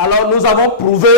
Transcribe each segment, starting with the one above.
Alors nous avons prouvé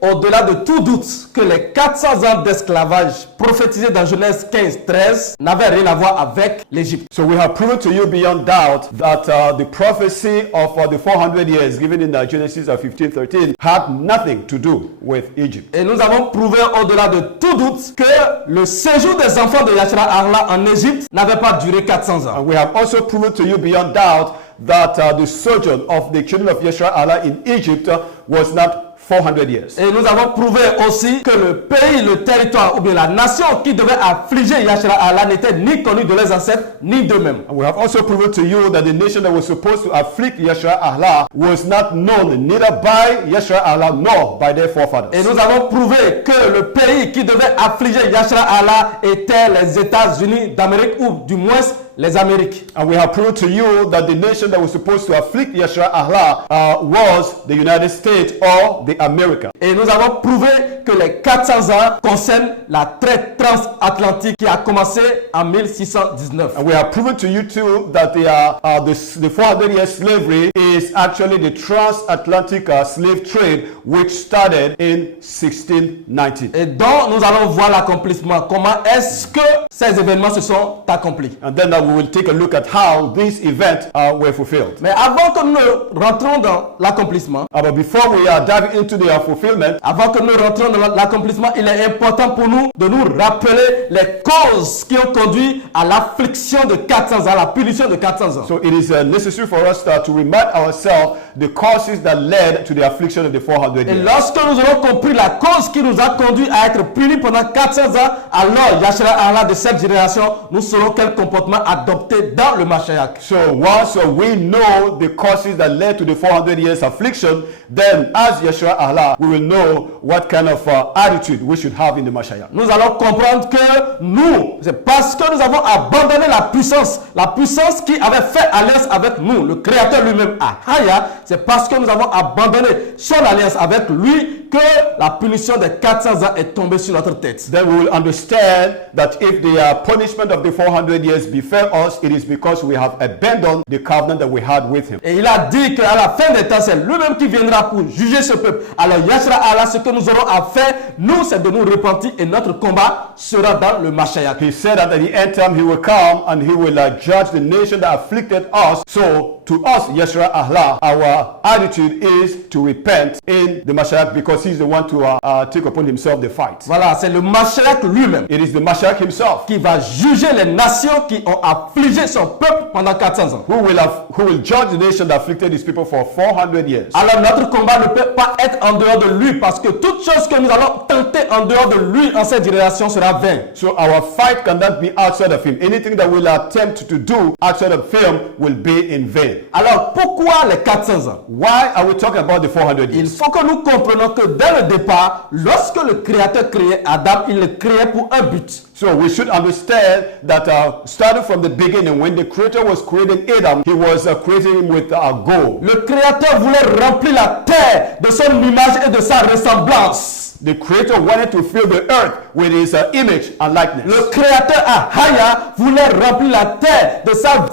au-delà de tout doute que les 400 ans d'esclavage prophétisés dans Genèse 15-13 n'avaient rien à voir avec l'Égypte. So we have proven to you beyond doubt that the prophecy of the 400 years given in Genesis 15:13 had nothing to do with Egypt. Et nous avons prouvé au-delà de tout doute que le séjour des enfants de Yashra-Arla en Égypte n'avait pas duré 400 ans. And we have also proven to you beyond doubt that the sojourn of the children of Yashra-Arla in Egypt was not 400 years. Et nous avons prouvé aussi que le pays, le territoire ou bien la nation qui devait affliger Yashra-Arla n'était ni connu de leurs ancêtres ni d'eux-mêmes. And we have also proven to you that the nation that was supposed to afflict Yashra-Arla was not known neither by Yashra-Arla nor by their forefathers. Et nous avons prouvé que le pays qui devait affliger Yashra-Arla était les États-Unis d'Amérique ou du moins les Amériques. And we have proven to you that the nation that was supposed to afflict Yashra-Arla was the United States or the America. Et nous avons prouvé que les 400 ans concernent la traite transatlantique qui a commencé en 1619. And we have proven to you too that the 400 year slavery is actually the transatlantic slave trade which started in 1619. Et donc nous allons voir l'accomplissement. Comment est-ce que ces événements se sont accomplis? And then we will take a look at how these events were fulfilled. Mais avant que nous rentrons dans l'accomplissement, But before we dive into the fulfillment, avant que nous rentrons dans l'accomplissement, il est important pour nous de nous rappeler les causes qui ont conduit à l'affliction de 400 ans, la punition de 400 ans. so it is necessary for us to remind ourselves the causes that led to the affliction of the 400 Et years. lorsque nous aurons compris la cause qui nous a conduit à être punis pendant 400 ans, alors Yashra-Arla de cette génération, nous saurons quel comportement adopter dans le Mashiach. So once we know the causes that led to the 400 years affliction, then as Yashra-Arla, we will know what kind of attitude we should have in the Mashiach. Nous allons comprendre que nous, c'est parce que nous avons abandonné la puissance qui avait fait alliance avec nous, le Créateur lui-même, Ahaya, c'est parce que nous avons abandonné son alliance avec lui que la punition des 400 ans est tombée sur notre tête. Then we will understand that if the punishment of the 400 years befell us, it is because we have abandoned the covenant that we had with him. Et il a dit qu'à la fin des temps, c'est lui-même qui viendra pour juger ce peuple. Alors Yashra-Arla, ce que nous aurons à faire, nous, c'est de nous repentir et notre combat sera dans le Mashiach. He said that at the end time he will come and he will judge the nation that afflicted us. So to us, Yashra-Arla, our attitude is to repent in the Mashiach because he's the one to take upon himself the fight. Voilà, c'est le Mashiach lui-même It is the Mashiach himself qui va juger les nations qui ont affligé son peuple pendant 400 ans. who will judge the nation that afflicted his people for 400 years. Alors notre combat ne peut pas être en dehors de lui parce que toute chose que nous allons tenter en dehors de lui en cette génération sera vain. So our fight cannot be outside of him. Anything that we'll attempt to do outside of him will be in vain. Alors pourquoi les 400 ans? Why are we talking about the 400 Il years? faut que nous comprenions que dès le départ, lorsque le Créateur créait Adam, il le créait pour un but. So we should understand that starting from the beginning, when the Creator was creating Adam, he was creating him with a goal. Le Créateur voulait remplir la terre de son image et de sa ressemblance. The Creator wanted to fill the earth with his image and likeness. Le Créateur Ahaya voulait remplir la terre de sa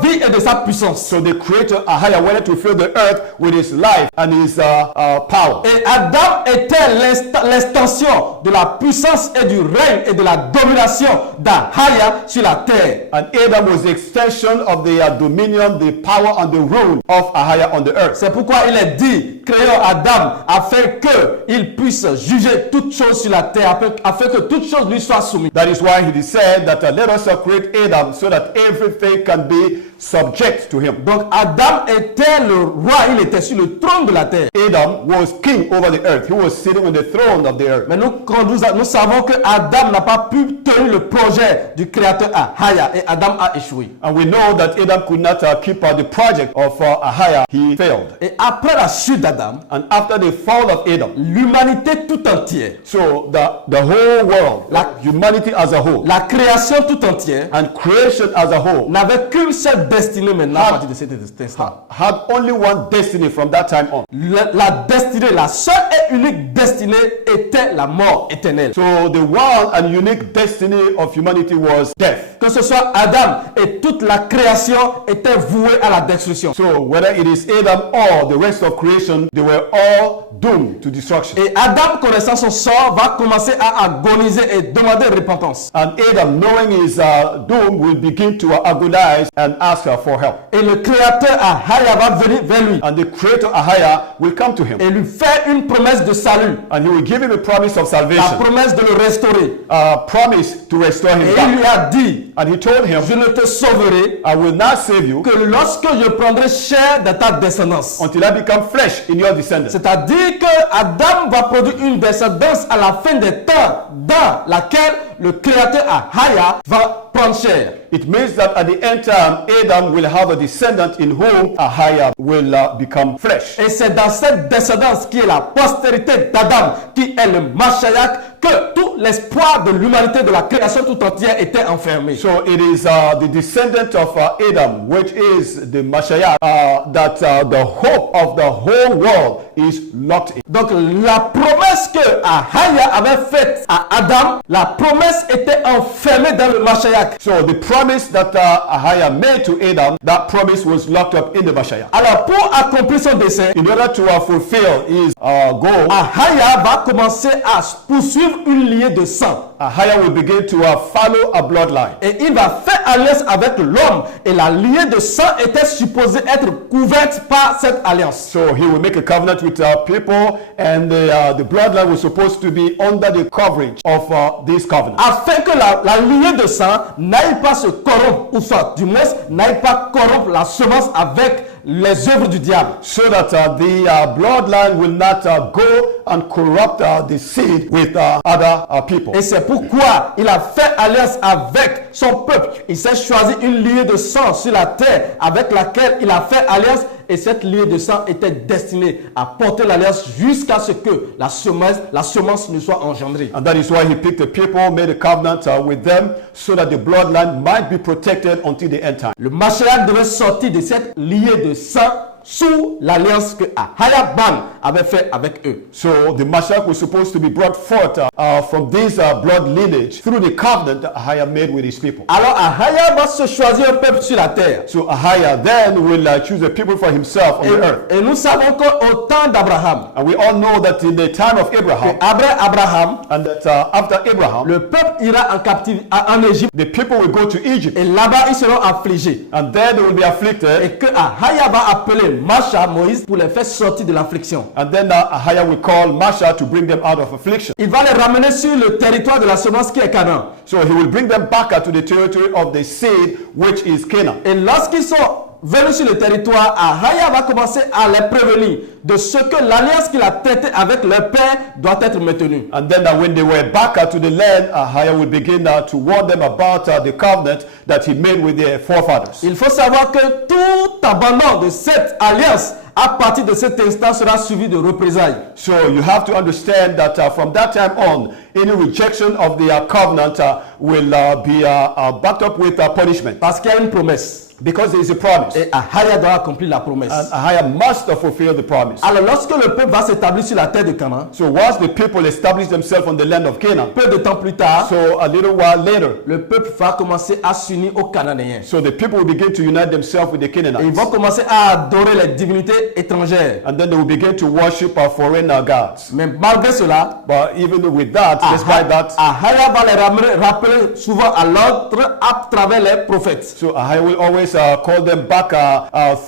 vie et de sa puissance. So the Creator Ahaya wanted to fill the earth with his life and his power. Et Adam était l'extension de la puissance et du règne et de la domination d'Ahaya sur la terre. And Adam was the extension of the dominion, the power and the rule of Ahaya on the earth. C'est pourquoi il est dit, créons Adam afin qu'il puisse juger toutes choses sur la terre, afin que toutes choses lui soient soumises. That is why he said that let us create Adam so that everything can be subject to him. Donc Adam était le roi, il était sur le trône de la terre. Adam was king over the earth. He was sitting on the throne of the earth. Mais nous savons que Adam n'a pas pu tenir le projet du Créateur Ahaya et Adam a échoué. And we know that Adam could not keep the project of Ahaya. He failed. Et après la chute d'Adam, And after the fall of Adam, l'humanité tout entière so the the whole world, humanity as a whole, la création tout entière and creation as a whole n'avait qu'une seule destinée maintenant à partir de cet instant. had only one destiny from that time on. La destinée, la seule et unique destinée était la mort éternelle. So the one and unique destiny of humanity was death. Que ce soit Adam et toute la création était vouée à la destruction. So whether it is Adam or the rest of creation, they were all doomed to destruction. Et Adam, connaissant son sort, va commencer à agoniser et demander repentance. And Adam, knowing his doom, will begin to agonize and ask for help. Et le créateur Ahaya va venir vers lui And the creator Ahaya will come to him. et lui faire une promesse de salut, And he will give him a promise of la salvation, promesse de le restaurer. a promise to restore him Et il back. lui a dit, And he told him, je ne te sauverai I will not save you que lorsque je prendrai chair de ta descendance. until I become flesh in your descendants. C'est-à-dire que Adam va produire une descendance à la fin des temps dans laquelle le créateur Ahaya va prendre chair. It means that at the end time, Adam will have a descendant in whom Ahaya will become flesh. Et c'est dans cette descendance qui est la postérité d'Adam, qui est le Mashiach, que tout l'espoir de l'humanité, de la création tout entière était enfermé. So it is the descendant of Adam, which is the Mashiach, that the hope of the whole world is locked in. Donc la promesse que Ahaya avait faite à Adam, la promesse était enfermée dans le Mashiach. So the promise that Ahaya made to Adam, that promise was locked up in the Mashiach. Alors pour accomplir son dessein, In order to fulfill his goal, Ahaya va commencer à poursuivre une lignée de sang. Ahaya will begin to follow a bloodline. Et il va faire alliance avec l'homme. Et la lignée de sang était supposée être couverte par cette alliance. So he will make a covenant with people, and the bloodline was supposed to be under the coverage of this covenant. Afin que la lignée de sang n'aille pas se corrompre, ou soit du moins n'aille pas corrompre la semence avec les œuvres du diable. So that the bloodline will not go and corrupt the seed with other people. Et c'est pourquoi il a fait alliance avec son peuple. Il s'est choisi une lignée de sang sur la terre avec laquelle il a fait alliance. Et cette lignée de sang était destinée à porter l'alliance jusqu'à ce que la semence ne soit engendrée. And that is why he picked the people, made a covenant with them, so that the bloodline might be protected until the end time. Le Mashiach devait sortir de cette lignée de sang sous l'alliance que Ahaya Ban avait fait avec eux. So the Mashiach was supposed to be brought forth from this blood lineage through the covenant that Ahaya made with his people. Alors Ahaya va se choisir un peuple sur la terre. So Ahaya then will choose a people for himself on the earth. Et nous savons qu'au temps d'Abraham, And we all know that in the time of Abraham, après Abraham, and that after Abraham, le peuple ira en captivité en Égypte. the people will go to Egypt. Et là-bas, ils seront affligés. And there they will be afflicted. Et que Ahaya va appeler Masha, Moïse, pour les faire sortir de l'affliction. And then Ahaya will call Masha to bring them out of affliction. Il va les ramener sur le territoire de la semence qui est Canaan. So he will bring them back to the territory of the seed, which is Canaan. Et lorsqu'ils sont venus sur le territoire, Ahaya va commencer à les prévenir de ce que l'alliance qu'il a traitée avec leur père doit être maintenue. And then when they were back to the land, Ahaya will begin to warn them about the covenant that he made with their forefathers. Il faut savoir que tout abandon de cette alliance à partir de cet instant sera suivi de représailles. So you have to understand that from that time on, any rejection of the covenant will be backed up with punishment. Parce qu'il y a une promesse. Because there is a promise. Et Ahaya doit accomplir la promesse. And Ahaya must fulfill the promise. Alors lorsque le peuple va s'établir sur la terre de Canaan, So once the people establish themselves on the land of Canaan, peu de temps plus tard, so a little while later, le peuple va commencer à s'unir aux Cananéens. so the people will begin to unite themselves with the Et ils Canaanites. vont commencer à adorer les divinités étrangères. And then they will begin to worship foreign gods. Mais malgré cela, But even with that, despite that, Ahaya va les rappeler souvent à l'ordre à travers les prophètes. so Ahaya will always call them back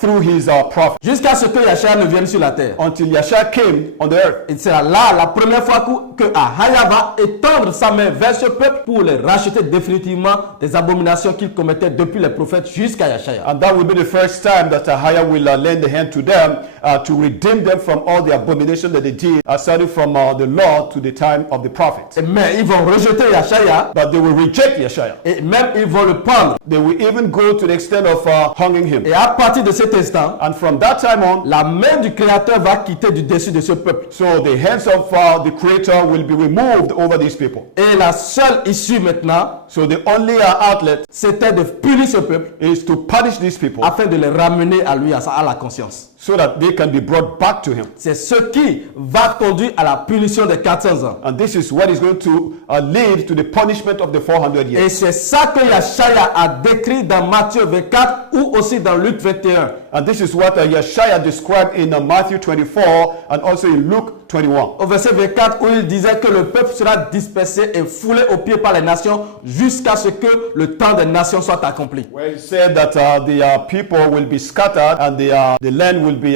through his prophet Jusqu'à ce que Yahshua ne vienne sur la terre. until Yahshua came on the earth. Et c'est là la première fois que Ahaya va étendre sa main vers ce peuple pour les racheter définitivement des abominations qu'ils commettaient depuis les prophètes jusqu'à Yahshua. And that will be the first time that Ahaya will lend a hand to them to redeem them from all the abomination that they did, starting from the law to the time of the prophet. Mais ils vont rejeter Yahshua But they will reject Yeshua. et même ils vont le prendre They will even go to the extent instead of hanging him. Et à partir de cet instant, And from that time on, la main du Créateur va quitter du dessus de ce peuple. so the hands of the Creator will be removed over these people. Et la seule issue maintenant, So the only outlet c'était de punir ce peuple is to punish these people afin de les ramener à lui, à la conscience. so that they can be brought back to him. C'est ce qui va conduire à la punition des 400 ans. And this is what is going to lead to the punishment of the 400 Et years. c'est ça que Yeshaya a décrit dans Matthieu 24 ou aussi dans Luc 21. And this is what Yeshaya described in Matthew 24 and also in Luke 21. Au verset 24 où il disait que le peuple sera dispersé et foulé aux pieds par les nations jusqu'à ce que le temps des nations soit accompli. Where he said that the people will be scattered and the land will be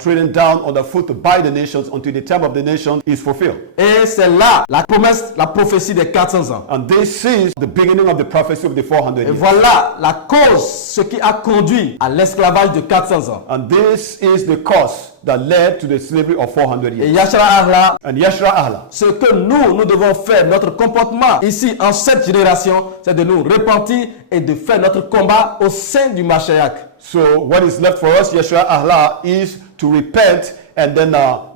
trodden down underfoot by the nations until the time of the nations is fulfilled. Et c'est là la promesse, la prophétie des 400 ans. And this is the beginning of the prophecy of the 400 Et years. voilà la cause, ce qui a conduit à l'esclavage de 400 ans. And this is the cause that led to the slavery of 400 Et years. Yashara Allah, And Yeshua Allah, ce que nous devons faire, notre comportement ici en cette génération, c'est de nous repentir et de faire notre combat au sein du Mashiach. so what is left for us, Yeshua Allah, is to repent and then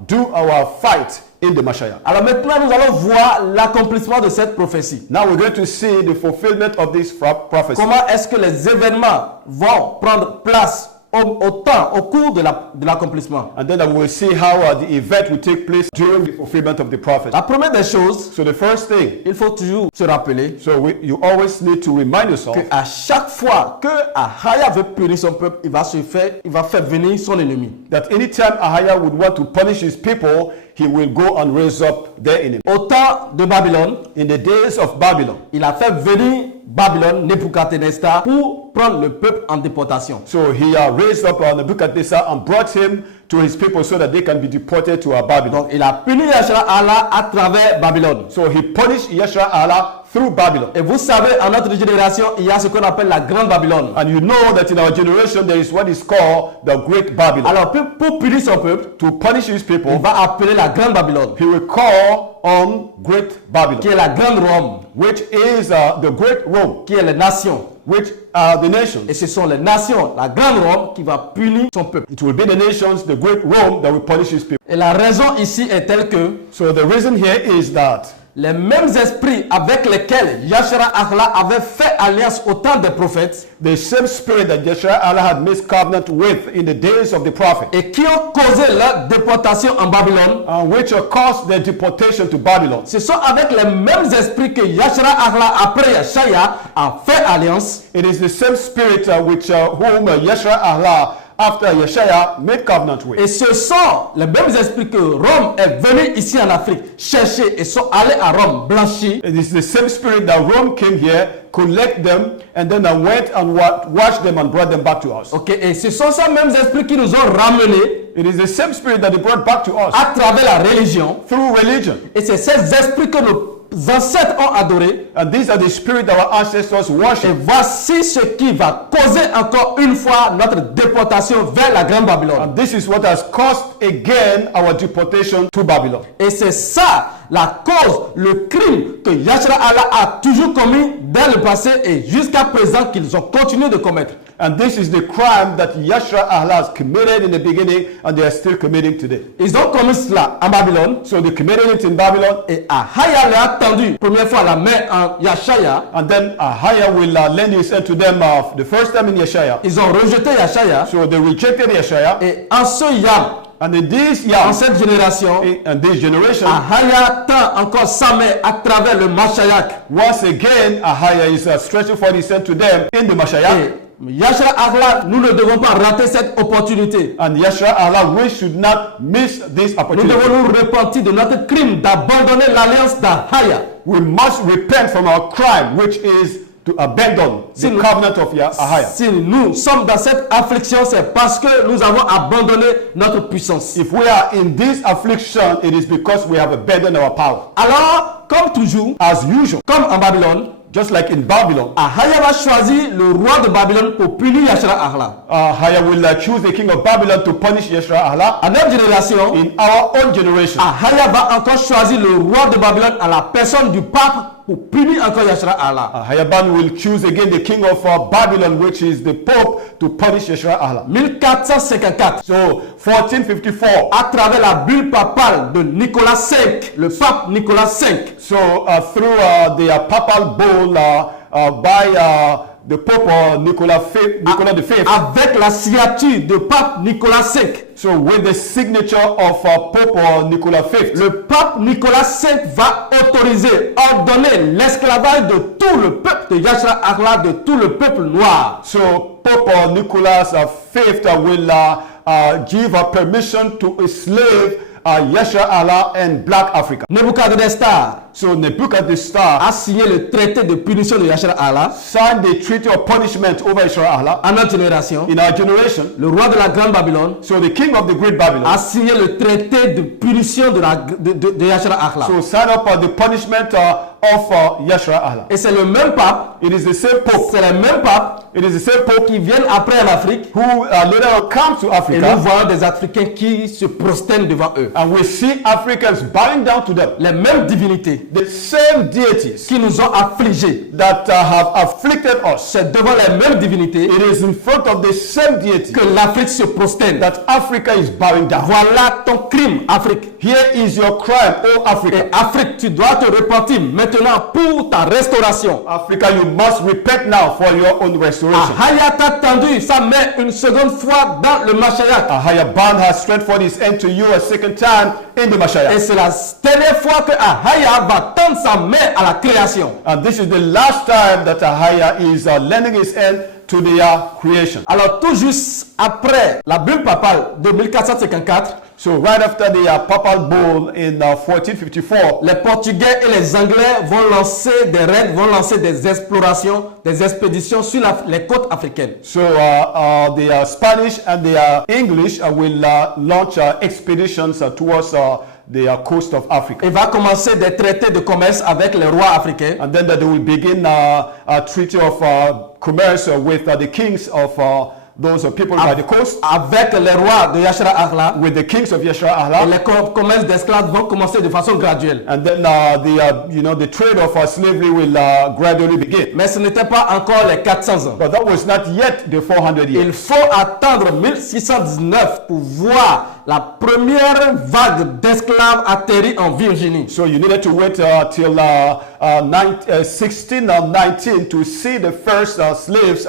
do our fight in the Mashiach. Alors maintenant, nous allons voir l'accomplissement de cette prophétie. Now we're going to see the fulfillment of this prophecy. Comment est-ce que les événements vont prendre place au cours de l'accomplissement. And then we will see how the event will take place during the fulfillment of the prophecy. La première des choses, So the first thing, il faut toujours se rappeler you always need to remind yourself qu'à chaque fois que Ahaya veut punir son peuple, il va faire venir son ennemi. that anytime Ahaya would want to punish his people, he will go and raise up their enemy. Au temps de Babylone, In the days of Babylon, il a fait venir Babylone, Nebuchadnezzar, pour prendre le peuple en déportation. so he raised up Nebuchadnezzar and brought him to his people so that they can be deported to Babylon. Donc il a puni Yashara Allah à travers Babylone. So he punished Yeshua Allah through Babylon. Et vous savez, en notre génération, il y a ce qu'on appelle la Grande Babylone. And you know that in our generation there is what is called the Great Babylon. Alors pour punir son peuple, To punish his il people, va appeler la Grande Babylone, he will call on Great Babylon, qui est la Grande Rome, which is the Great Rome, qui est les nations. which are the nations. Et ce sont les nations, la Grande Rome, qui va punir son peuple. It will be the nations, the Great Rome, that will punish his people. Et la raison ici est telle que So the reason here is that les mêmes esprits avec lesquels Yashara Allah avait fait alliance au temps des prophètes the same spirit that Yeshua Allah had made covenant with in the days of the prophet, et qui ont causé leur déportation en Babylone, which caused their deportation to Babylon. ce sont avec les mêmes esprits que Yashara Allah après Yeshaya a fait alliance. It is the same spirit whom Yeshua Allah after Yeshua made covenant with. Et ce sont les mêmes esprits que Rome est venu ici en Afrique chercher et sont allés à Rome blanchis. It is the same spirit that Rome came here, collect them, and then went and washed them and brought them back to us. Ok, et ce sont ces mêmes esprits qui nous ont ramenés It is the same spirit that they brought back to us à travers la religion. through religion. Et c'est ces esprits que nos ancêtres ont adorés. And these are the spirit that our ancestors Et worship. voici ce qui va causer encore une fois notre déportation vers la Grande Babylone. And this is what has caused again our deportation to Babylon. Et c'est ça la cause, le crime que Yashara Allah a toujours commis dans le passé et jusqu'à présent qu'ils ont continué de commettre. And this is the crime that Yeshua Allah has committed in the beginning and they are still committing today. Ils ont commis cela en Babylone So they committed it in Babylon, et Ahaya leur a tendu première fois la main en Yashaya. and then Ahaya will lend his hand to them the first time in Yeshua. Ils ont rejeté Yashaya So they rejected Yeshua. et en ce yam, And in this en year, cette génération, and this generation, Ahaya tend encore sa main à travers le Mashiach. once again, Ahaya is stretching forth his hand to them in the Mashiach. Et Yashara Allah, nous ne devons pas rater cette opportunité. And Yeshua Allah, we should not miss this Nous opportunity. devons nous repentir de notre crime d'abandonner l'alliance d'Ahaya. We must repent from our crime, which is to abandon the Si nous- covenant of Ahaya. Si nous sommes dans cette affliction, c'est parce que nous avons abandonné notre puissance. If we are in this affliction, it is because we have abandoned our power. Alors, comme toujours, As usual, comme en Babylone, just like in Babylon, Ahaya va choisir le roi de Babylone pour punir Yashara Allah. Ahaya will choose the king of Babylon to punish Yeshua Allah. À notre génération, In our own generation, Ahaya va encore choisir le roi de Babylone à la personne du pape pour punir encore Yashra Allah. Hayaban will choose again the king of Babylon, which is the Pope, to punish Yeshua Allah. 1454. So 1454. À travers la bulle papale de Nicolas V, le pape Nicolas V. So through the papal bull by the Pope Nicolas V, avec la signature de pape Nicolas V. So with the signature of Pope Nicolas V, le pape Nicolas V va autoriser, ordonner l'esclavage de tout le peuple de Yashra Allah, de tout le peuple noir. So Pope Nicolas V will give permission to enslave Yashra Allah and Black Africa. Nebuchadnezzar, so Nebuchadnezzar a signé le traité de punition de Yashra Allah, signed the treaty of punishment over Yashra Allah. En notre génération, in our generation, le roi de la Grande Babylone, so the king of the Great Babylon, a signé le traité de punition de Yashra Allah. So signed up the punishment of Yashra Allah. Et c'est le même pape. It is the same pope. C'est le même pape. It is the same pope qui viennent après en Afrique. Who later on come to Africa. Et nous voyons des Africains qui se prosternent devant eux. And we see Africans bowing down to them. Les mêmes divinités. The same deities. Qui nous ont affligés. That have afflicted us. C'est devant les mêmes divinités. It is in front of the same deity. Que l'Afrique se prosterne. That Africa is bowing down. Voilà ton crime, Afrique. Here is your crime, oh Africa. Et Afrique, tu dois te repentir maintenant pour ta restauration. Africa, you must repent now for your own restoration. Ahaya t'a tendu sa main une seconde fois dans le Mashayak. Ahaya Ban has stretched forth his hand to you a second time in the Mashayak. Et c'est la dernière fois que Ahaya va tendre sa main à la création. And this is the last time that Ahaya is lending his hand to the creation. Alors tout juste après la bulle papale de 1454, so right after the papal bull in 1454, les Portugais et les Anglais vont lancer des raids, vont lancer des explorations, des expéditions sur les côtes africaines. So the Spanish and the English will launch expeditions towards the coast of Africa. Il va commencer des traités de commerce avec les rois africains. And then they will begin a treaty of commerce with the kings of those people by the coast. Avec les rois de Yashra Allah. With the kings of Yashra Allah. Et les commerces d'esclaves vont commencer de façon graduelle. And then the trade of slavery will gradually begin. Mais ce n'était pas encore les 400 ans. But that was not yet the 400 years. Il faut attendre 1619 pour voir la première vague d'esclaves atterrir en Virginie. So you needed to wait till 1619 to see the first slaves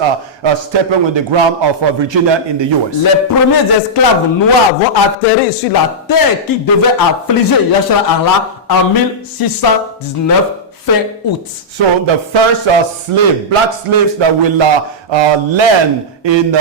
stepping on the ground of Virginia in the US. Les premiers esclaves noirs vont atterrir sur la terre qui devait affliger Yashra Allah en 1619 fin août. So the first black slaves that will land in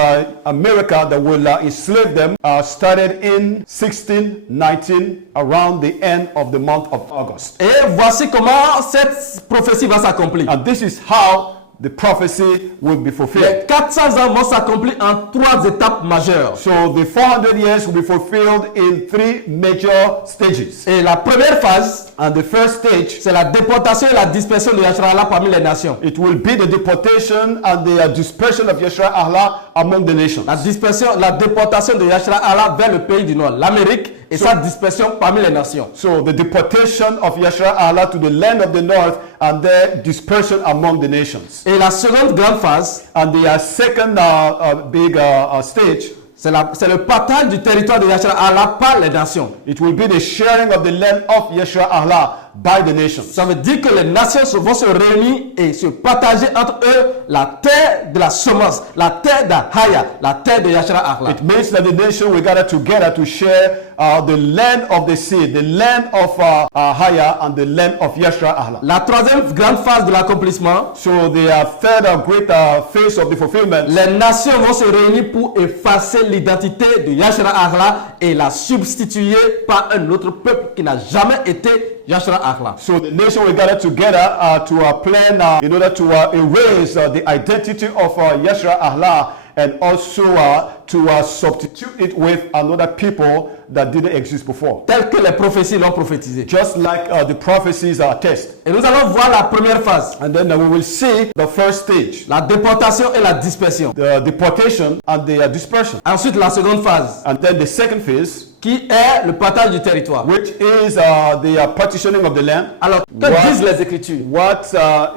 America, that will enslave them, started in 1619 around the end of the month of August. Et voici comment cette prophétie va s'accomplir. And this is how the prophecy will be fulfilled. Les 400 ans vont s'accomplir en 3 étapes majeures. So the 400 years will be fulfilled in 3 major stages. Et la première phase, and the first stage, c'est la déportation et la dispersion de Yashra Allah parmi les nations. It will be the deportation and the dispersion of Yashra Allah among the nations. La déportation de Yashra Allah vers le pays du Nord, l'Amérique, et sa dispersion parmi les nations. So the deportation of Yashra Allah to the land of the north and their dispersion among the nations. Et la seconde grande phase, and the second big stage, c'est le partage du territoire de Yashra Allah par les nations. It will be the sharing of the land of Yashra Allah by the nations. Ça veut dire que les nations vont se réunir et se partager entre eux la terre de la semence, la terre d'Ahaya, la terre de Yashra Allah. It means that the nation will gather together to share the land of the seed, the land of Ahaya and the land of Yashra Allah. La troisième grande phase de l'accomplissement, so the third great phase of the fulfillment, les nations vont se réunir pour effacer l'identité de Yashra Allah et la substituer par un autre peuple qui n'a jamais été Yashra Allah. So the nation will gather together to plan in order to erase the identity of Yashra Allah and also to substitute it with another people that didn't exist before. Tel que les prophéties l'ont prophétisé. Just like the prophecies attest. Et nous allons voir la première phase. And then we will see the first stage. La déportation et la dispersion. The deportation and the dispersion. Ensuite la seconde phase. And then the second phase. qui est le partage du territoire. which is the partitioning of the land. Alors, que disent les Écritures? What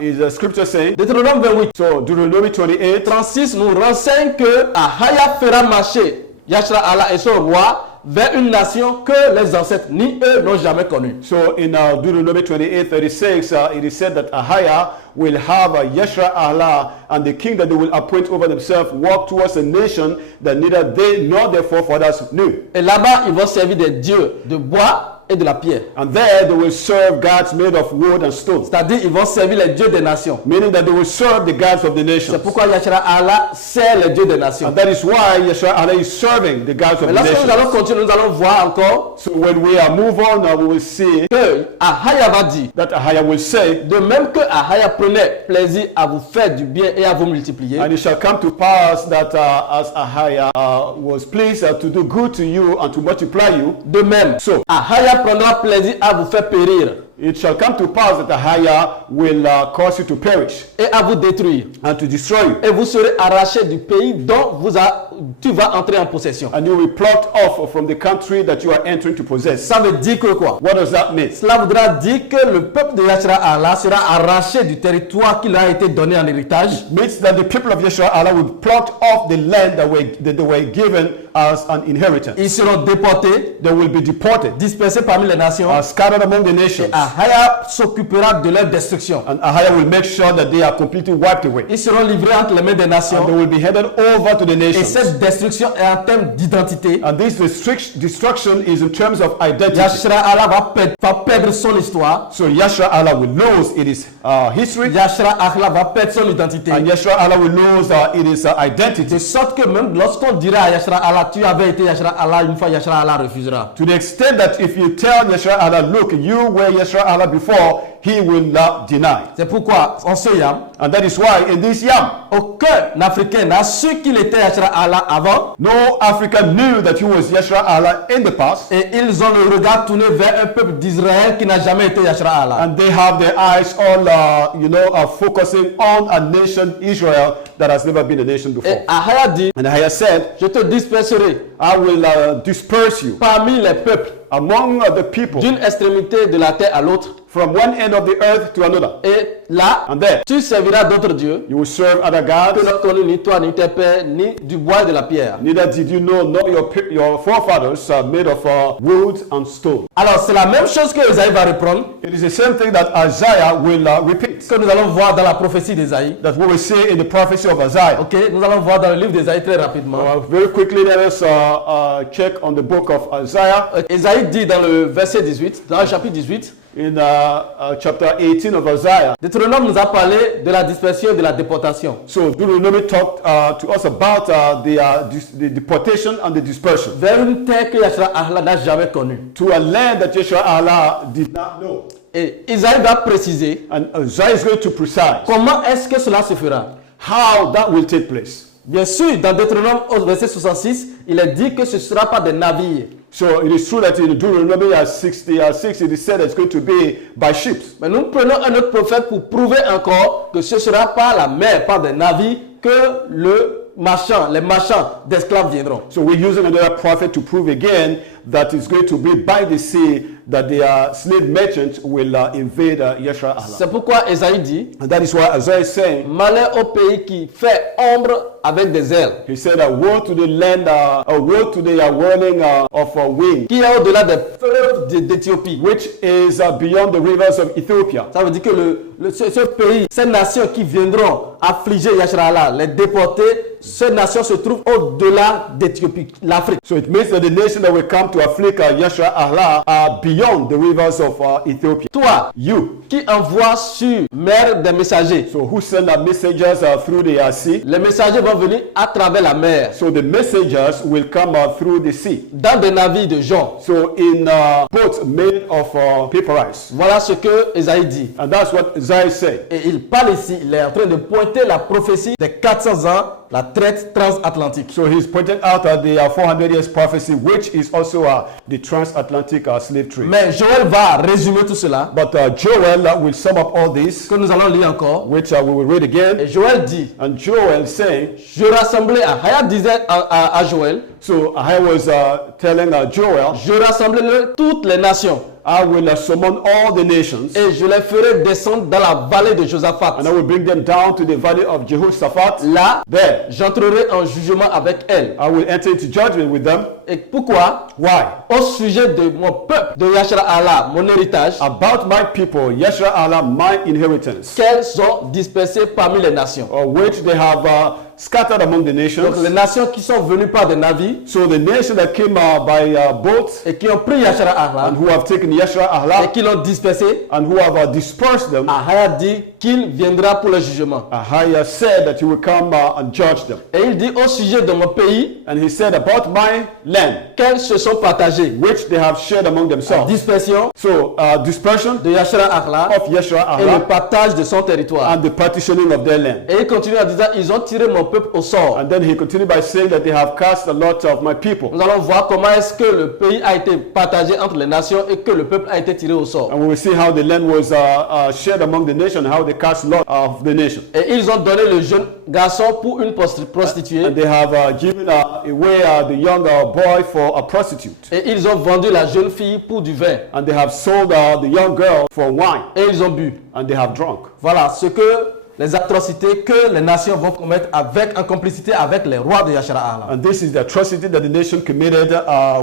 is the scripture saying? Deutéronome 28, So Deuteronomy 28, 36 nous renseigne que Ahaya fera marcher Yashra Allah et son roi vers une nation que les ancêtres ni eux n'ont jamais connue. so in Deuteronomy 28, 36, it is said that Ahaya will have Yeshra Allah and the king that they will appoint over themselves walk towards a nation that neither they nor their forefathers knew. Et là-bas, ils vont servir des dieux de bois et de la pierre. And there they will serve gods made of wood and stone, C'est-à-dire, ils vont servir les dieux des nations. meaning that they will serve the gods of the nations. C'est pourquoi Yashra Allah sert les dieux des nations. And that is why Yeshua Allah is serving the gods of Mais the lorsque nous nations. allons continuer, nous allons voir encore So when we move on, we will see que Ahaya va dire, that Ahaya will say, de même que Ahaya prenait plaisir à vous faire du bien et à vous multiplier, and it shall come to pass that as Ahaya was pleased to do good to you and to multiply you, de même, so Ahaya prendra plaisir à vous faire périr it shall come to pass that Ahaya will cause you to perish et à vous détruire. and to destroy you. Et vous serez arrachés du pays dont tu vas entrer en possession. And you will be plucked off from the country that you are entering to possess. Ça veut dire que quoi? What does that mean? Cela voudra dire que le peuple de Yashra Allah sera arraché du territoire qui leur a été donné en héritage. It means that the people of Yeshua Allah will be plucked off the land that they were given as an inheritance. Ils seront déportés, They will be deported, dispersés parmi les nations. scattered among the nations. Ahaya s'occupera de leur destruction. And Ahaya will make sure that they are completely wiped away. Ils seront livrés entre les mains des And nations. they will be headed over to the Et nations. cette destruction est en termes d'identité. And this destruction is in terms of identity. Yashra Allah va perdre son histoire. So Yeshua Allah will lose its history. Yashra Allah va perdre son identité. And Yeshua Allah will lose its identity. De sorte que même lorsqu'on dira à Yashra Allah, tu avais été Yashra Allah, une fois Yashra Allah refusera. To the extent that if you tell Yeshua Allah, look, you were Yeshua Allah before, he will not deny. C'est pourquoi en ce yam, And that is why in this yam, aucun Africain n'a su qu'il était Yashra Allah avant. no African knew that he was Yeshua Allah in the past. Et ils ont le regard tourné vers un peuple d'Israël qui n'a jamais été Yashra Allah. And they have their eyes all, focusing on a nation, Israel, that has never been a nation before. Et Ahaya dit, And Ahaya said, je te disperserai I will disperse you parmi les peuples among the people d'une extrémité de la terre à l'autre. from one end of the earth to another. Et là, And there, tu serviras d'autres dieux you will serve other que gods. n'ont connu ni toi, ni tes pères, ni du bois et de la pierre. Neither did you know, nor your forefathers are made of wood and stone. Alors, c'est la même chose que Esaïe va reprendre, It is the same thing that Isaiah will repeat, que nous allons voir dans la prophétie d'Esaïe. that we will see in the prophecy of Isaiah. Ok, nous allons voir dans le livre d'Esaïe très rapidement. Very quickly, let us check on the book of Isaiah. Esaïe dit dans le verset 18, dans le chapitre 18, In chapter 18 of Isaiah. Deutéronome nous a parlé de la dispersion et de la déportation. So Deuteronomy talked to us about the deportation and the dispersion Vers une terre que Yashra Allah n'a jamais connue. to a land that Yeshua Allah did not know. Et Isaïe va préciser And Isaiah is going to precise comment est-ce que cela se fera. how that will take place. Bien sûr, dans Deutéronome au verset 66, il est dit que ce ne sera pas des navires. So it is true that in Deuteronomy 66 it is said it's going to be by ships. Mais nous prenons un autre prophète pour prouver encore que ce ne sera pas la mer, pas des navires, que les marchands d'esclaves viendront. So we're using another prophet to prove again that it's going to be by the sea that the slave merchants will invade Yeshua Allah. C'est pourquoi Esaïe dit, And that is why Isaiah is saying, malheur au pays qui fait ombre avec des ailes, he said, woe to the land, woe to the whirling of wings, qui est au-delà des fleuves d'Éthiopie. which is beyond the rivers of Ethiopia. Ça veut dire que ce pays, ces nations qui viendront affliger Yashra Allah, les déporter, ces nations se trouvent au-delà d'Éthiopie, l'Afrique. So it means that the nation that will come to afflict Yeshua Allah are beyond the rivers of Ethiopia. Toi, You, qui envoie sur mer des messagers, so who send our messengers through the sea? les messagers vont venir à travers la mer, So the messengers will come through the sea. dans des navires de joncs. So in boats made of paper ice. Voilà ce que Esaïe dit. And that's what Isaiah said. Et il parle ici, il est en train de pointer la prophétie des 400 ans la traite transatlantique. So he's pointing out the 400 years prophecy, which is also the transatlantic slave trade. Mais Joël va résumer tout cela, But Joel will sum up all this, que nous allons lire encore. which we will read again. Et Joël dit, And Joel saying, je rassemblais, Ahaya disait à Joël, so I was telling Joel, je rassemblerai toutes les nations I will summon all the nations, et je les ferai descendre dans la vallée de Josaphat. and I will bring them down to the valley of Jehoshaphat. Là, There, j'entrerai en jugement avec elles. I will enter into judgment with them. Et pourquoi? Why? Au sujet de mon peuple, de Yashra Allah, mon héritage, About my people, Yeshua Allah, my inheritance, qu'elles sont dispersées parmi les nations. which they have scattered among the Donc les nations. nations qui sont venues par des navires So the nation that came by boat et qui ont pris Yashra Allah and who have taken Yeshua et Allah qui l'ont dispersé, and who have dispersed them, Ahaya dit qu'il viendra pour le jugement. Ahaya said that he will come and judge them. Et il dit au sujet de mon pays And he said about my land, qu'elles se sont partagées. which they have shared among themselves. Dispersion So dispersion de Yashra Allah of Yeshua et le Allah partage de son territoire. and the partitioning of their land. Et il continue en disant, ils ont tiré mon peuple au sort. And then he continued by saying that they have cast a lot of my people. Nous allons voir comment est-ce que le pays a été partagé entre les nations et que le peuple a été tiré au sort. And we will see how the land was shared among the nation, how they cast lot of the nation. Et ils ont donné le jeune garçon pour une prostituée. And they have given away the young boy for a prostitute. Et ils ont vendu la jeune fille pour du vin. And they have sold the young girl for wine. Et ils ont bu. And they have drunk. Voilà ce que les atrocités que les nations vont commettre en complicité avec les rois de Yashra Allah. And this is the atrocity that the nation committed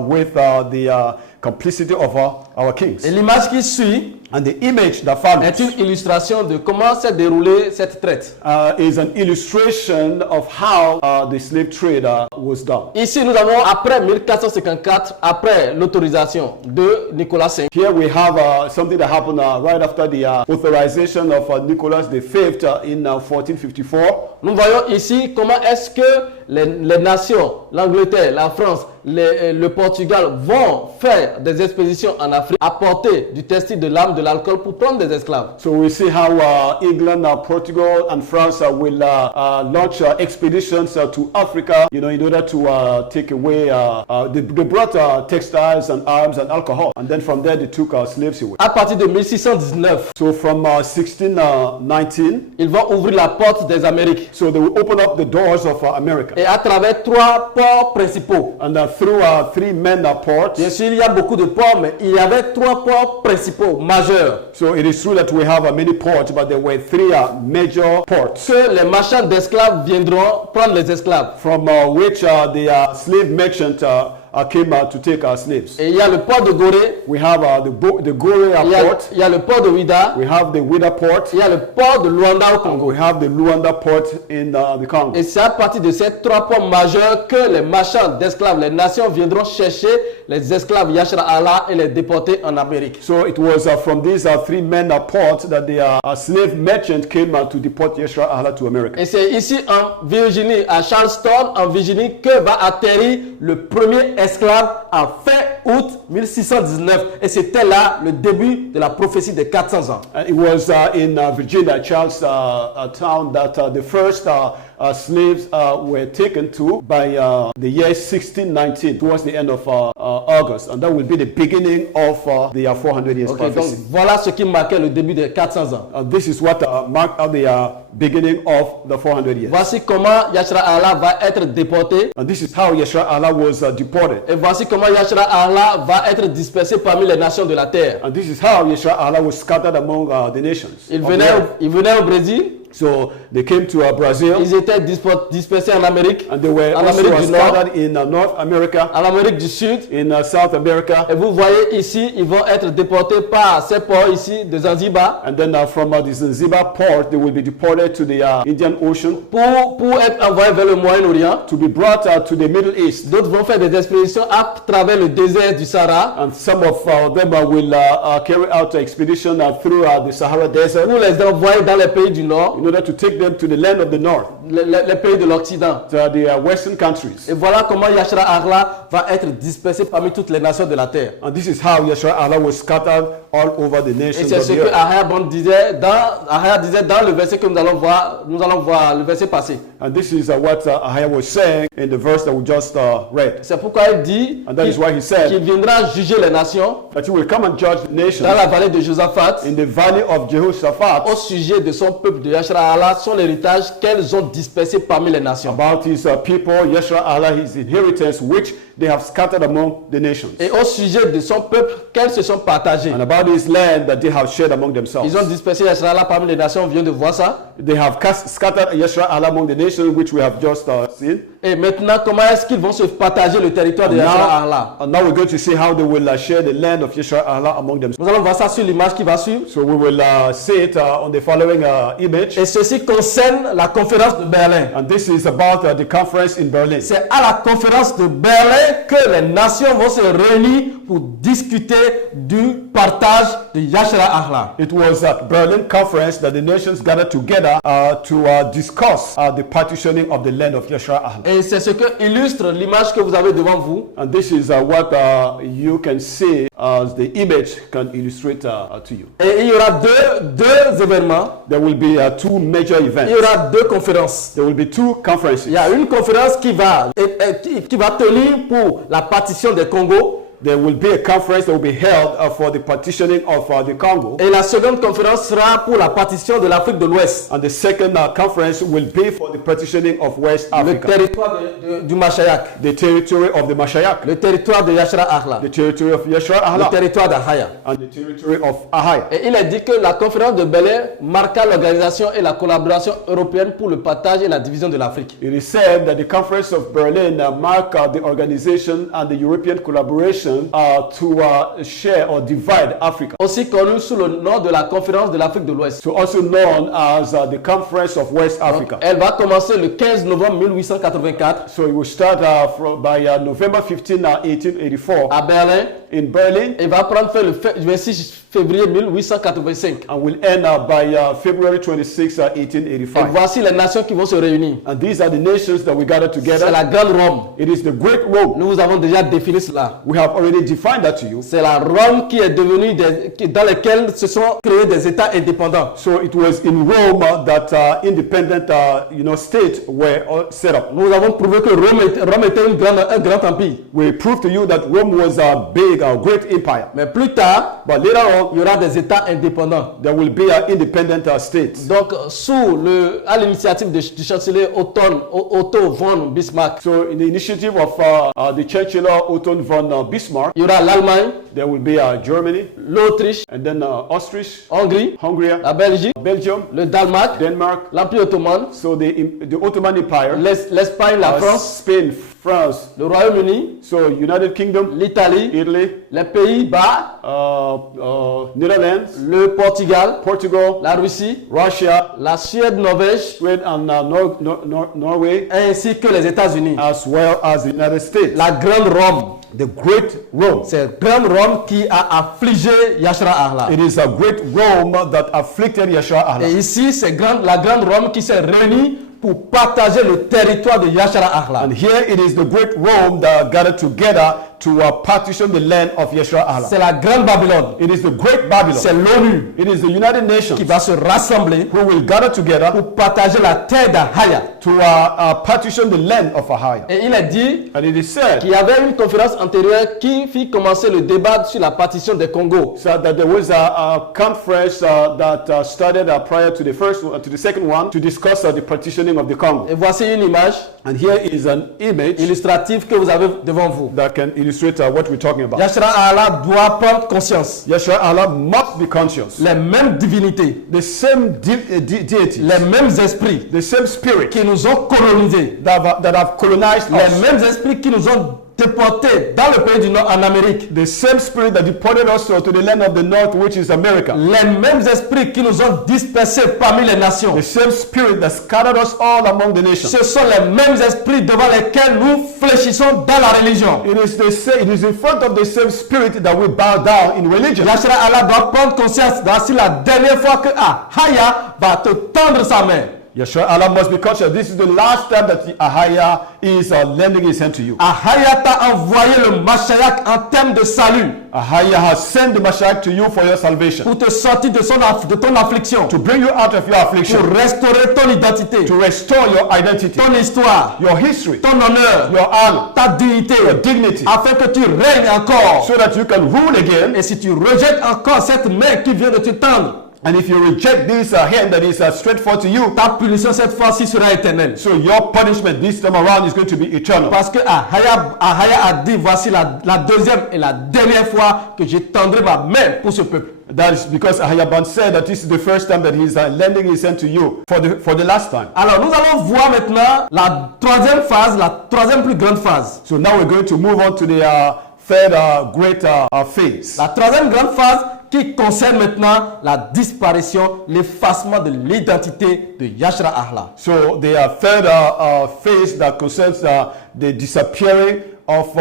with the complicity of our kings. Et l'image qui suit And the image that follows est une illustration de comment s'est déroulée cette traite. is an illustration of how the slave trade was done. Ici, nous avons, après 1454, après l'autorisation de Nicolas V, Here we have something that happened right after the authorization of Nicholas V in 1454. nous voyons ici comment est-ce que les nations, l'Angleterre, la France, le Portugal vont faire des expéditions en Afrique, apporter du textile, de l'âme, de l'alcool pour prendre des esclaves. So we see how England, Portugal, and France will launch expeditions to Africa, in order to take away. They brought textiles and arms and alcohol, and then from there they took slaves away. À partir de 1619, So from 1619, ils vont ouvrir la porte des Amériques. so they will open up the doors of America, Et à travers 3 ports principaux. and through 3 main ports. Bien sûr, il y a beaucoup de ports, mais il y avait 3 ports principaux, majeurs, So it is true that we have many ports, but there were 3 major ports que les marchands d'esclaves viendront prendre les esclaves. from which the slave merchant came to take our slaves. Et il y a le port de Gorée, We have the Gorée port, il y a le port de Ouida, we have the Ouida port, il y a le port de Luanda au Congo. we have the Luanda port in the Congo. Et c'est à partir de ces 3 ports majeurs que les marchands d'esclaves, les nations viendront chercher les esclaves Yashra Allah et les déporter en Amérique. So it was from these 3 main ports that the slave merchant came to deport Yeshua Allah to America. Et c'est ici en Virginie, à Charleston, en Virginie, que va atterrir le premier esclave en fin août 1619. Et c'était là le début de la prophétie des 400 ans. And it was in Virginia, Charlestown, that the first slaves were taken to by the year 1619, towards the end of August. And that will be the beginning of the 400 years Ok, donc prophecy. voilà ce qui marquait le début des 400 ans. This is what marked the beginning of the 400 years. Voici comment Yashra Allah va être déporté. And this is how Yeshua Allah was deported. Et voici comment Yashra Allah va être dispersé parmi les nations de la terre. And this is how Yeshua Allah was scattered among the nations. Ils of the earth. venaient au Brésil, So they came to Brazil, ils étaient dispersés en Amérique, and they were en also Amérique du Nord, scattered in North America, en Amérique du Sud. in South America, Et vous voyez ici, ils vont être déportés par ces ports ici de Zanzibar and then from the Zanzibar port, they will be deported to the Indian Ocean pour être envoyés vers le Moyen-Orient. to be brought to the Middle East. D'autres vont faire des expéditions à travers le désert du Sahara And some of them will carry out an expedition through the Sahara Desert, pour les envoyer dans les pays du Nord. Occidentaux, in order to take them to the land of the north, les pays de l'Occident. the western countries. Et voilà comment Yashra Allah va être dispersé parmi toutes les nations de la terre. And this is how Yeshua Allah was scattered all over the Et nations c'est of ce the que earth. Ahaya disait dans le verset que nous allons voir le verset passé. And this is what Ahaya was saying in the verse that we just read. C'est pourquoi il dit And that is why he said qu'il viendra juger les nations that he will come and judge the nations dans la vallée de Josaphat in the valley of Jehoshaphat au sujet de son peuple de Yashra Allah, son héritage qu'elles ont dispersé parmi les nations. about his people, Yeshua Allah, his inheritance, which they have scattered among the nations. Et au sujet de son peuple qu'elles se sont partagées. And about his land that they have shared among themselves. Ils ont dispersé Yashra Allah parmi les nations, on vient de voir ça. They have scattered Yeshua Allah among the nations, which we have just seen. Et maintenant, comment est-ce qu'ils vont se partager le territoire de Yashra Allah? And now we're going to see how they will share the land of Yeshua Allah among themselves. Nous allons voir ça sur l'image qui va suivre. So we will see it on the following image. Et ceci concerne la conférence de Berlin. And this is about the conference in Berlin. C'est à la conférence de Berlin que les nations vont se réunir pour discuter du partage de Yashra Allah. It was at Berlin conference that the nations gathered together to discuss the partitioning of the land of Yeshua Allah. Et c'est ce que illustre l'image que vous avez devant vous. And this is what you can see as the image can illustrate to you. Et il y aura deux événements. There will be two major Il y events. aura deux conférences. There will be two conferences. Il y a une conférence qui va tenir pour la partition des Congos. There will be a conference that will be held for the partitioning of the Congo. Et la seconde conférence sera pour la partition de l'Afrique de l'Ouest. And the second conference will be for the partitioning of West Le Africa. territoire du Machayak. The territory of the Mashayak. Le territoire de Yashra Allah. The territory of Yeshua Le Allah. territoire d'Ahaya. And the territory of Ahaya. Et il est dit que la conférence de Berlin marqua l'organisation et la collaboration européenne pour le partage et la division de l'Afrique. It is said that the conference of Berlin marked the organization and the European collaboration to share or divide Africa. Aussi connue sous le nom de la conférence de l'Afrique de l'Ouest. So also known as the conference of West Africa. Elle va commencer le 15 novembre 1884 So it will start by November 15, 1884 à Berlin in Berlin et va prendre fin le 26 février 1885. and will end by February 26, Et 1885. voici les nations qui vont se réunir. And these are the nations that we gather C'est together. la grande Rome. It is the great Rome. Nous avons déjà défini cela. We have already defined that to you. C'est la Rome qui est devenue dans laquelle se sont créés des États indépendants. So it was in Rome that independent states were set up. Nous avons prouvé que Rome était un grand empire. We proved to you that Rome was a big, great empire. Mais plus tard, But later on, il y aura des États indépendants. there will be independent states. Donc, à l'initiative du chancelier Otto von Bismarck, So in the initiative of the Chancellor Otto von Bismarck, il y aura l'Allemagne, there will be Germany, l'Autriche, and then Austria, Hongrie, Hungary, la Belgique, Belgium, le Danemark, Denmark. l'Empire ottoman, So the Ottoman Empire, l'Espagne, la France, Spain, France, le Royaume-Uni, so United Kingdom, l'Italie, Italy, les Pays-Bas, Netherlands, le Portugal, Portugal, la Russie, Russia, la Suède, Norvège, Sweden, and Norway, ainsi que les États-Unis. as well as the United States. La grande Rome, The great Rome. c'est grande Rome qui a affligé Yashra Allah. It is a great Rome that afflicted Yeshua Allah. Et ici, c'est la grande Rome qui s'est réunie pour partager le territoire de Yashra Allah. And here it is the great Rome that gathered together to partition the land of Yeshua Allah. C'est la grande Babylone. It is the great Babylon. C'est l'ONU It is the United Nations qui va se rassembler who will gather together pour partager la terre d'Ahaya. to partition the land of Ahaya. Et il est dit And it is said qu'il y avait une conférence antérieure qui fit commencer le débat sur la partition des Congos. so that there was a conference that started prior to the second one to discuss the partitioning of the Congo. Et voici une image And here is an image illustrative que vous avez devant vous. that can illustrate what we're talking about. Yashra Allah doit prendre conscience. Yeshua Allah must be conscious. Les mêmes divinités, The same deities, les mêmes esprits the same spirit qui nous ont colonisés, that have colonized les us, mêmes esprits qui nous ont déportés dans le pays du Nord en Amérique, the same spirit that deported us to the land of the north, which is America, les mêmes esprits qui nous ont dispersés parmi les nations, the same spirit that scattered us all among the nations, ce sont les mêmes esprits devant lesquels nous fléchissons dans la religion. it is in front of the same spirit that we bow down in religion. Yahshua Allah doit prendre conscience, c'est la dernière fois que Ahaya va te tendre sa main. Yeshua Allah must be conscious. This is the last time that Ahaya is lending his hand to you. Ahaya t'a envoyé le Mashiach en termes de salut Ahaya has sent the Mashiach to you for your salvation, pour te sortir de ton affliction, to bring you out of your affliction, pour restaurer ton identité, to restore your identity, ton histoire, your history, ton honneur, your honor, ta dignité, your dignity, afin que tu règnes encore. so that you can rule again. Et si tu rejettes encore cette main qui vient de te tendre, And if you reject this hand that is straight forward to you, ta punition cette fois-ci sera éternelle. so your punishment this time around is going to be eternal. Parce que Ahaya a dit, voici la deuxième et la dernière fois que j'étendrai ma main pour ce peuple. That is because Ahayaban said that this is the first time that he is lending his hand to you for the last time. Alors nous allons voir maintenant la troisième phase, la troisième plus grande phase. So now we're going to move on to the third great phase. La troisième grande phase qui concerne maintenant la disparition, l'effacement de l'identité de Yahshua Allah. So the third phase that concerns the disappearing of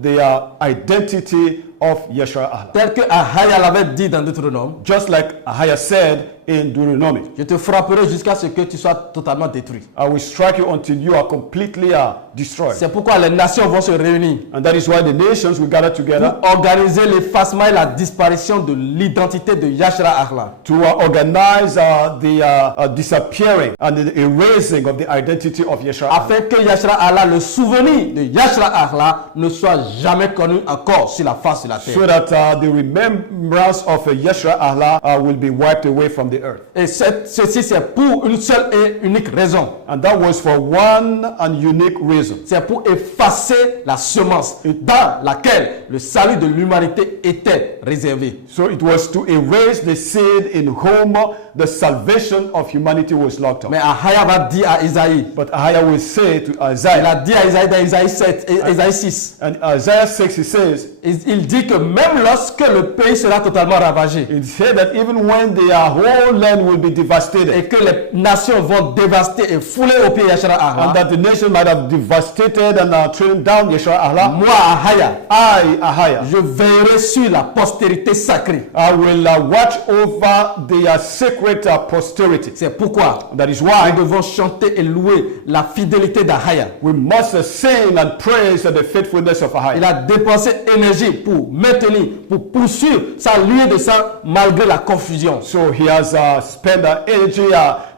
the identity of Yeshua Allah. Tel que Ahaya l'avait dit dans Deutéronome, Just like Ahaya said in Deuteronomy, je te frapperai jusqu'à ce que tu sois totalement détruit. I will strike you until you are completely destroyed. C'est pourquoi les nations vont se réunir And that is why the nations will gather together pour organiser l'effacement et la disparition de l'identité de Yahshua Allah. to organize the disappearing and the erasing of the identity of Yeshua Allah, Afin que Yahshua Allah, le souvenir de Yahshua Allah, ne soit jamais connu encore sur la face de la terre. so that the remembrance of Yeshua Allah will be wiped away from the earth. Et ceci, c'est pour une seule et unique raison. And that was for one and unique reason. C'est pour effacer la semence dans laquelle le salut de l'humanité était réservé. So it was to erase the seed in whom the salvation of humanity was locked up. Mais Ahaya va dire à Isaïe, But Ahaya will say to il Isaiah, a dit à Isaïe dans Isaïe 7, Isaïe 6, and Isaiah 6, he says, il dit que même lorsque le pays sera totalement ravagé it said that even when the whole land will be devastated, et que les nations vont dévaster et fouler au pied Yahshua Allah, and that the nation might have devastated and trodden down Yeshua Allah, moi Ahaya, Ahaya, je veillerai sur la postérité sacrée. I will watch over the sacred posterity. C'est pourquoi That is nous why devons chanter et louer la fidélité d'Ahaya. we must sing and praise the faithfulness of Ahaya. Il a dépensé énergie pour maintenir, pour poursuivre sa lignée de sang malgré la confusion. So he has spent energy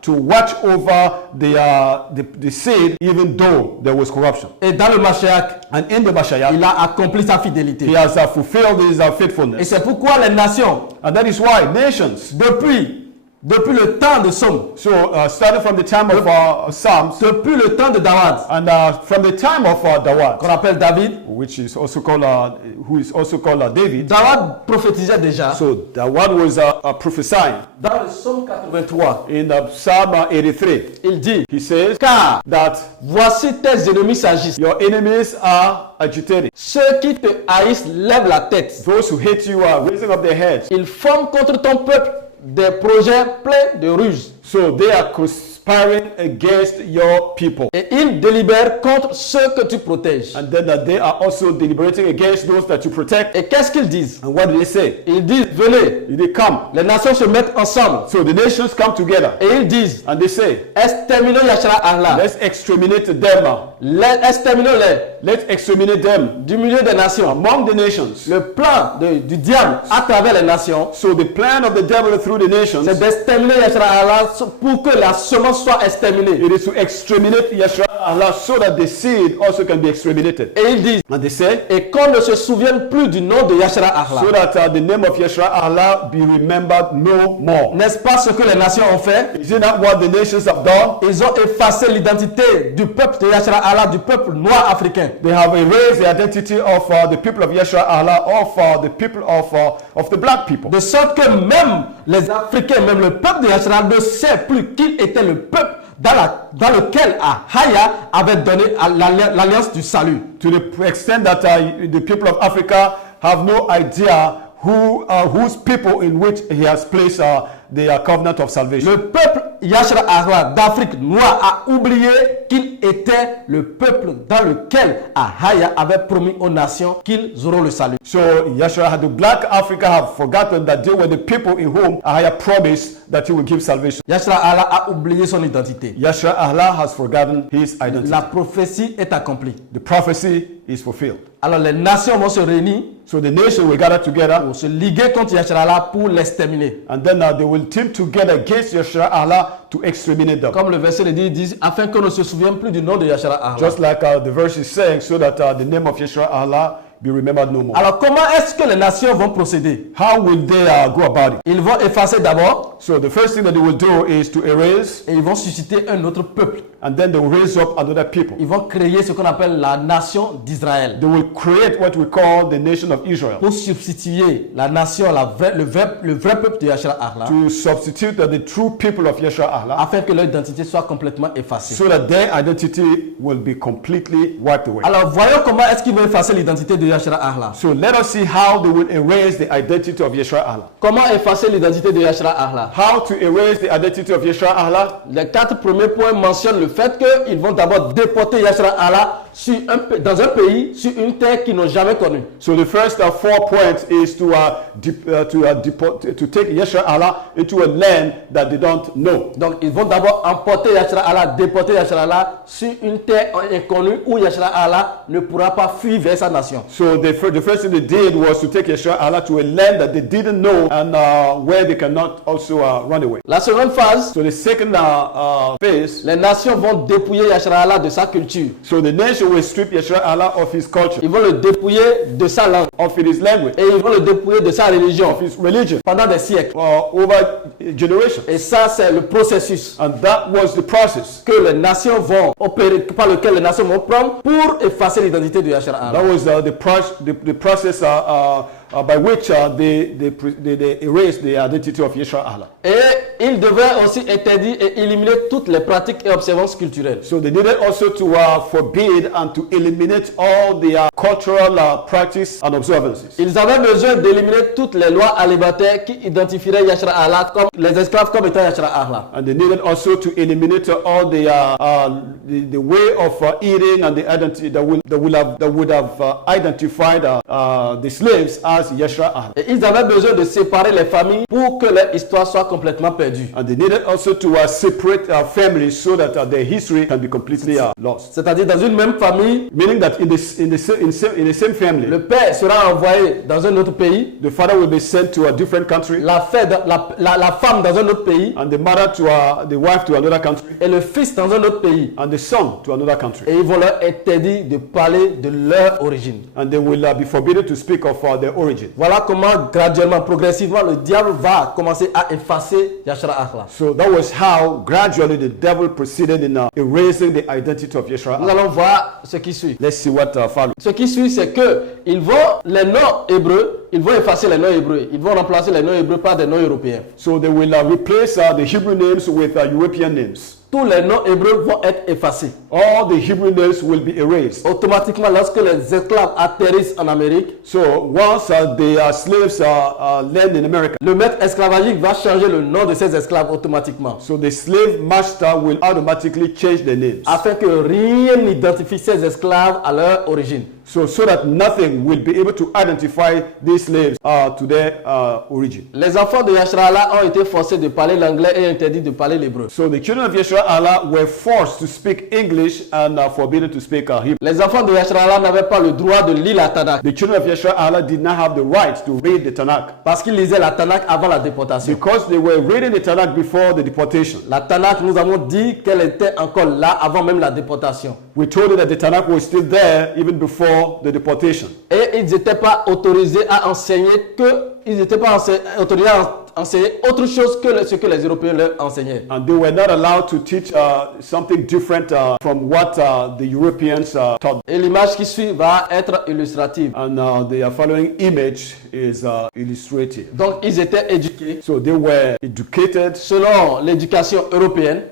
to watch over the seed, even though there was corruption. Et dans le Mashiach, And in the Mashiach, il a accompli sa fidélité. he has fulfilled his Et faithfulness. c'est pourquoi les nations, And that is why nations, depuis le temps de Somme, so starting from the time of Psalms, depuis le temps de Dawad, and from the time of Dawad, qu'on appelle David, which is also called, who is also called David. Dawad prophétisait déjà So Dawad was prophesying dans le Psaume 83. in Psalm 83. Il dit, He says car that voici tes ennemis s'agissent. your enemies are agitated. Ceux qui te haïssent lèvent la tête. Those who hate you are raising up their heads. Ils forment contre ton peuple des projets pleins de ruses. So they are conspiring against your people. Et ils délibèrent contre ceux que tu protèges. And then they are also deliberating against those that you protect. Et qu'est-ce qu'ils disent? And what do they say? Ils disent, venez. They come. Les nations se mettent ensemble. So the nations come together. Et ils disent, And they say, exterminons Yahshua Allah. let's exterminate them. Exterminons-les Let's exterminate them du milieu des nations. among the nations. Le plan du diable à travers les nations, So the plan of the devil through the nations, c'est d'exterminer Yahshua Allah pour que la semence soit exterminée. it is to exterminate Yeshua Allah so that the seed also can be exterminated. Et ils disent, And they say, et qu'on ne se souvienne plus du nom de Yahshua Allah. so that the name of Yeshua Allah be remembered no more. N'est-ce pas ce que les nations ont fait? Is it not what the nations have done? Ils ont effacé l'identité du peuple de Yahshua Allah, du peuple noir africain. They have erased the identity of the people of Yeshua Allah, of the people of the black people. De sorte que même les Africains, même le peuple de Yahshua ne sait plus qu'il était le peuple dans lequel Ahaya avait donné l'alliance du salut. To the extent that the people of Africa have no idea whose people in which he has placed the covenant of salvation. Le peuple Yashra Ahla d'Afrique noire a oublié qu'il était le peuple dans lequel Ahaya avait promis aux nations qu'ils auront le salut. So Yashra, the black Africa have forgotten that they were the people in whom Ahaya promised that he will give salvation. Yashra Ahla a oublié son identité. Yashra Allah has forgotten his identity. La prophétie est accomplie. The prophecy is fulfilled. Alors les nations vont se réunir So the nation will gather together pour se liguer contre Yashra Allah pour l'exterminer. and then they will team together against Yashra Allah to exterminate them. Comme le verset le dit, dit afin qu'on ne se souvienne plus du nom de Yashra Allah. Just like the verse is saying, so that the name of Yashra Allah be remembered no more. Alors comment est-ce que les nations vont procéder? How will they go about it? Ils vont effacer d'abord So the first thing that they will do is to erase, et ils vont susciter un autre peuple. and then they will raise up another people. Ils vont créer ce qu'on appelle la nation d'Israël They will create what we call the nation of Israel pour substituer la nation, le vrai peuple de Yashra Allah, to substitute the true people of Yashra Allah afin que leur identité soit complètement effacée. so that their identity will be completely wiped away. Alors voyons comment est-ce qu'ils vont effacer l'identité de Yashra Allah. So let us see how they will erase the identity of Yashra Allah. Comment effacer l'identité de Yashra Allah? How to erase the identity of Yashra Allah? Les 4 premiers points mentionnent le fait qu'ils vont d'abord déporter Yashra Allah dans un pays, sur une terre qu'ils n'ont jamais connue. So the first 4 points is to take Yashra Allah into a land that they don't know. Donc ils vont d'abord emporter Yashra Allah, déporter Yashra Allah sur une terre inconnue où Yashra Allah ne pourra pas fuir vers sa nation. So the first thing they did was to take Yashra Allah to a land that they didn't know and where they cannot also run away. La seconde phase, So the second phase, les nations vont dépouiller Yashra Allah de sa culture. so the nation will strip Yashra Allah of his culture, Ils vont le dépouiller de sa langue of his language, et ils vont le dépouiller de sa religion of his religion, pendant des siècles. over generations. Et ça, c'est le processus And that was the process. que les nations vont opérer, par lequel les nations vont prendre pour effacer l'identité de Yashra Allah. That was the process by which they erased the identity of Yashra Allah. Et ils devaient aussi interdire et éliminer toutes les pratiques et observances culturelles. So they needed also to forbid and to eliminate all the cultural practice and observances. Ils avaient besoin d'éliminer toutes les lois alimentaires qui identifieraient Yashra Allah comme les esclaves comme étant Yashra Allah. And they needed also to eliminate all the way of eating and the identity that would have identified the slaves as Yashra Allah. Et ils avaient besoin de séparer les familles pour que leur histoire soit complètement perdue. And they needed also to separate families so that their history can be completely lost. C'est-à-dire dans une même famille, Meaning that in the same family, le père sera envoyé dans un autre pays, the father will be sent to a different country, la femme dans un autre pays and the mother to the wife to another country, et le fils dans un autre pays. and the son to another country. Et ils vont leur interdire de parler de leur origine. And they will be forbidden to speak of their origin. Voilà comment graduellement, progressivement, le diable va commencer à effacer Yashra Allah. So that was how gradually the devil proceeded in erasing the identity of Yashra Nous Allah. allons voir ce qui suit. Let's see what follows. Ce qui suit, c'est que ils vont les noms hébreux, ils vont effacer les noms hébreux, ils vont remplacer les noms hébreux par des noms européens. So they will replace the Hebrew names with European names. Tous les noms hébreux vont être effacés. All the Hebrew names will be erased. Automatiquement, lorsque les esclaves atterrissent en Amérique, So once the slaves land in America, le maître esclavagique va changer le nom de ses esclaves automatiquement, so the slave master will automatically change their names. afin que rien n'identifie ces esclaves à leur origine. So that nothing will be able to identify these slaves to their origin. Les enfants de Yashra Allah ont été forcés de parler l'anglais et interdits de parler l'hébreu. So the children of Yashra Allah were forced to speak English and forbidden to speak Hebrew. Les enfants de Yashra Allah n'avaient pas le droit de lire la Tanakh The children of Yashra Allah did not have the right to read the Tanakh parce qu'ils lisaient la Tanakh avant la déportation. because they were reading the Tanakh before the deportation. La Tanakh, nous avons dit qu'elle était encore là avant même la déportation. We told you that the Tanakh was still there even before the deportation. Et ils n'étaient pas autorisés à enseigner enseigner autre chose que ce que les Européens leur enseignaient. And they were not allowed to teach something different from what the Europeans taught. Et l'image qui suit va être illustrative. And the following image is illustrative. Donc ils étaient éduqués So they were educated selon l'éducation européenne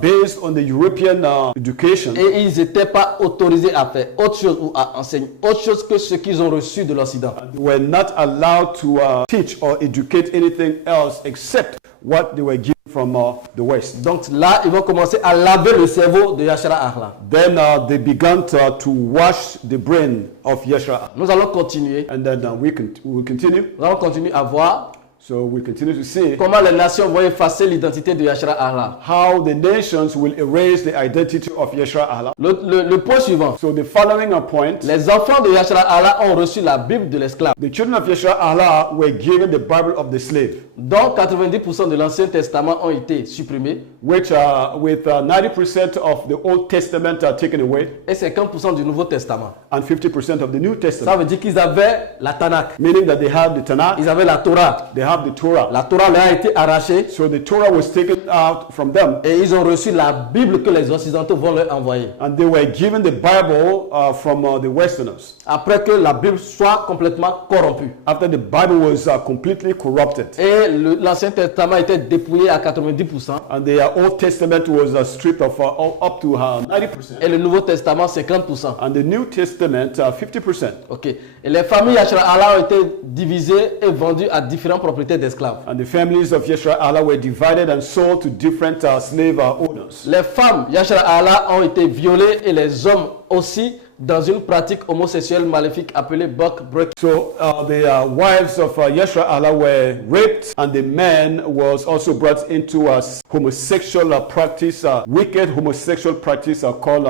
based on the European education. Et ils n'étaient pas autorisés à faire autre chose ou à enseigner autre chose que ce qu'ils ont reçu de l'Occident. They were not allowed to teach or educate anything else except what they were given from the West. Donc là, ils vont commencer à laver le cerveau de Yashara Ahla. Then they began to wash the brain of Yashara. Nous allons continuer. And then we will continue. Nous allons continuer à voir So we continue to see comment les nations vont effacer l'identité de Yashara Ahla. how the nations will erase the identity of Yashara Allah. Le point suivant. So the following point, Les enfants de Yashara Ahla ont reçu la Bible de l'esclave. the children of Yashara Allah were given the Bible of the slave, Donc 90% de l'Ancien Testament ont été supprimés which with 90% of the Old Testament taken away et 50% du Nouveau Testament. and 50% of the New Ça Testament, veut dire qu'ils avaient la Tanakh, meaning that they had the Tanakh, ils avaient la Torah. they have the Torah. La Torah leur a été arrachée So the Torah was taken out from them, et ils ont reçu la Bible que les Occidentaux vont leur envoyer. and they were given the Bible from the Westerners. Après que la Bible soit complètement corrompue. After the Bible was completely corrupted, Et l'Ancien Testament était dépouillé à 90% and the Old Testament was stripped of up to 90%, et le Nouveau Testament 50%. and the New Testament 50%. Ok. Et les familles Yashara Allah ont été divisées et vendues à différents propriétaires d'esclaves. And the families of Yashara Allah were divided and sold to different slave owners. Les femmes Yashara Allah ont été violées et les hommes aussi dans une pratique homosexuelle maléfique appelée buck break. So the wives of Yashara Allah were raped, and the men was also brought into a homosexual practice, wicked homosexual practice called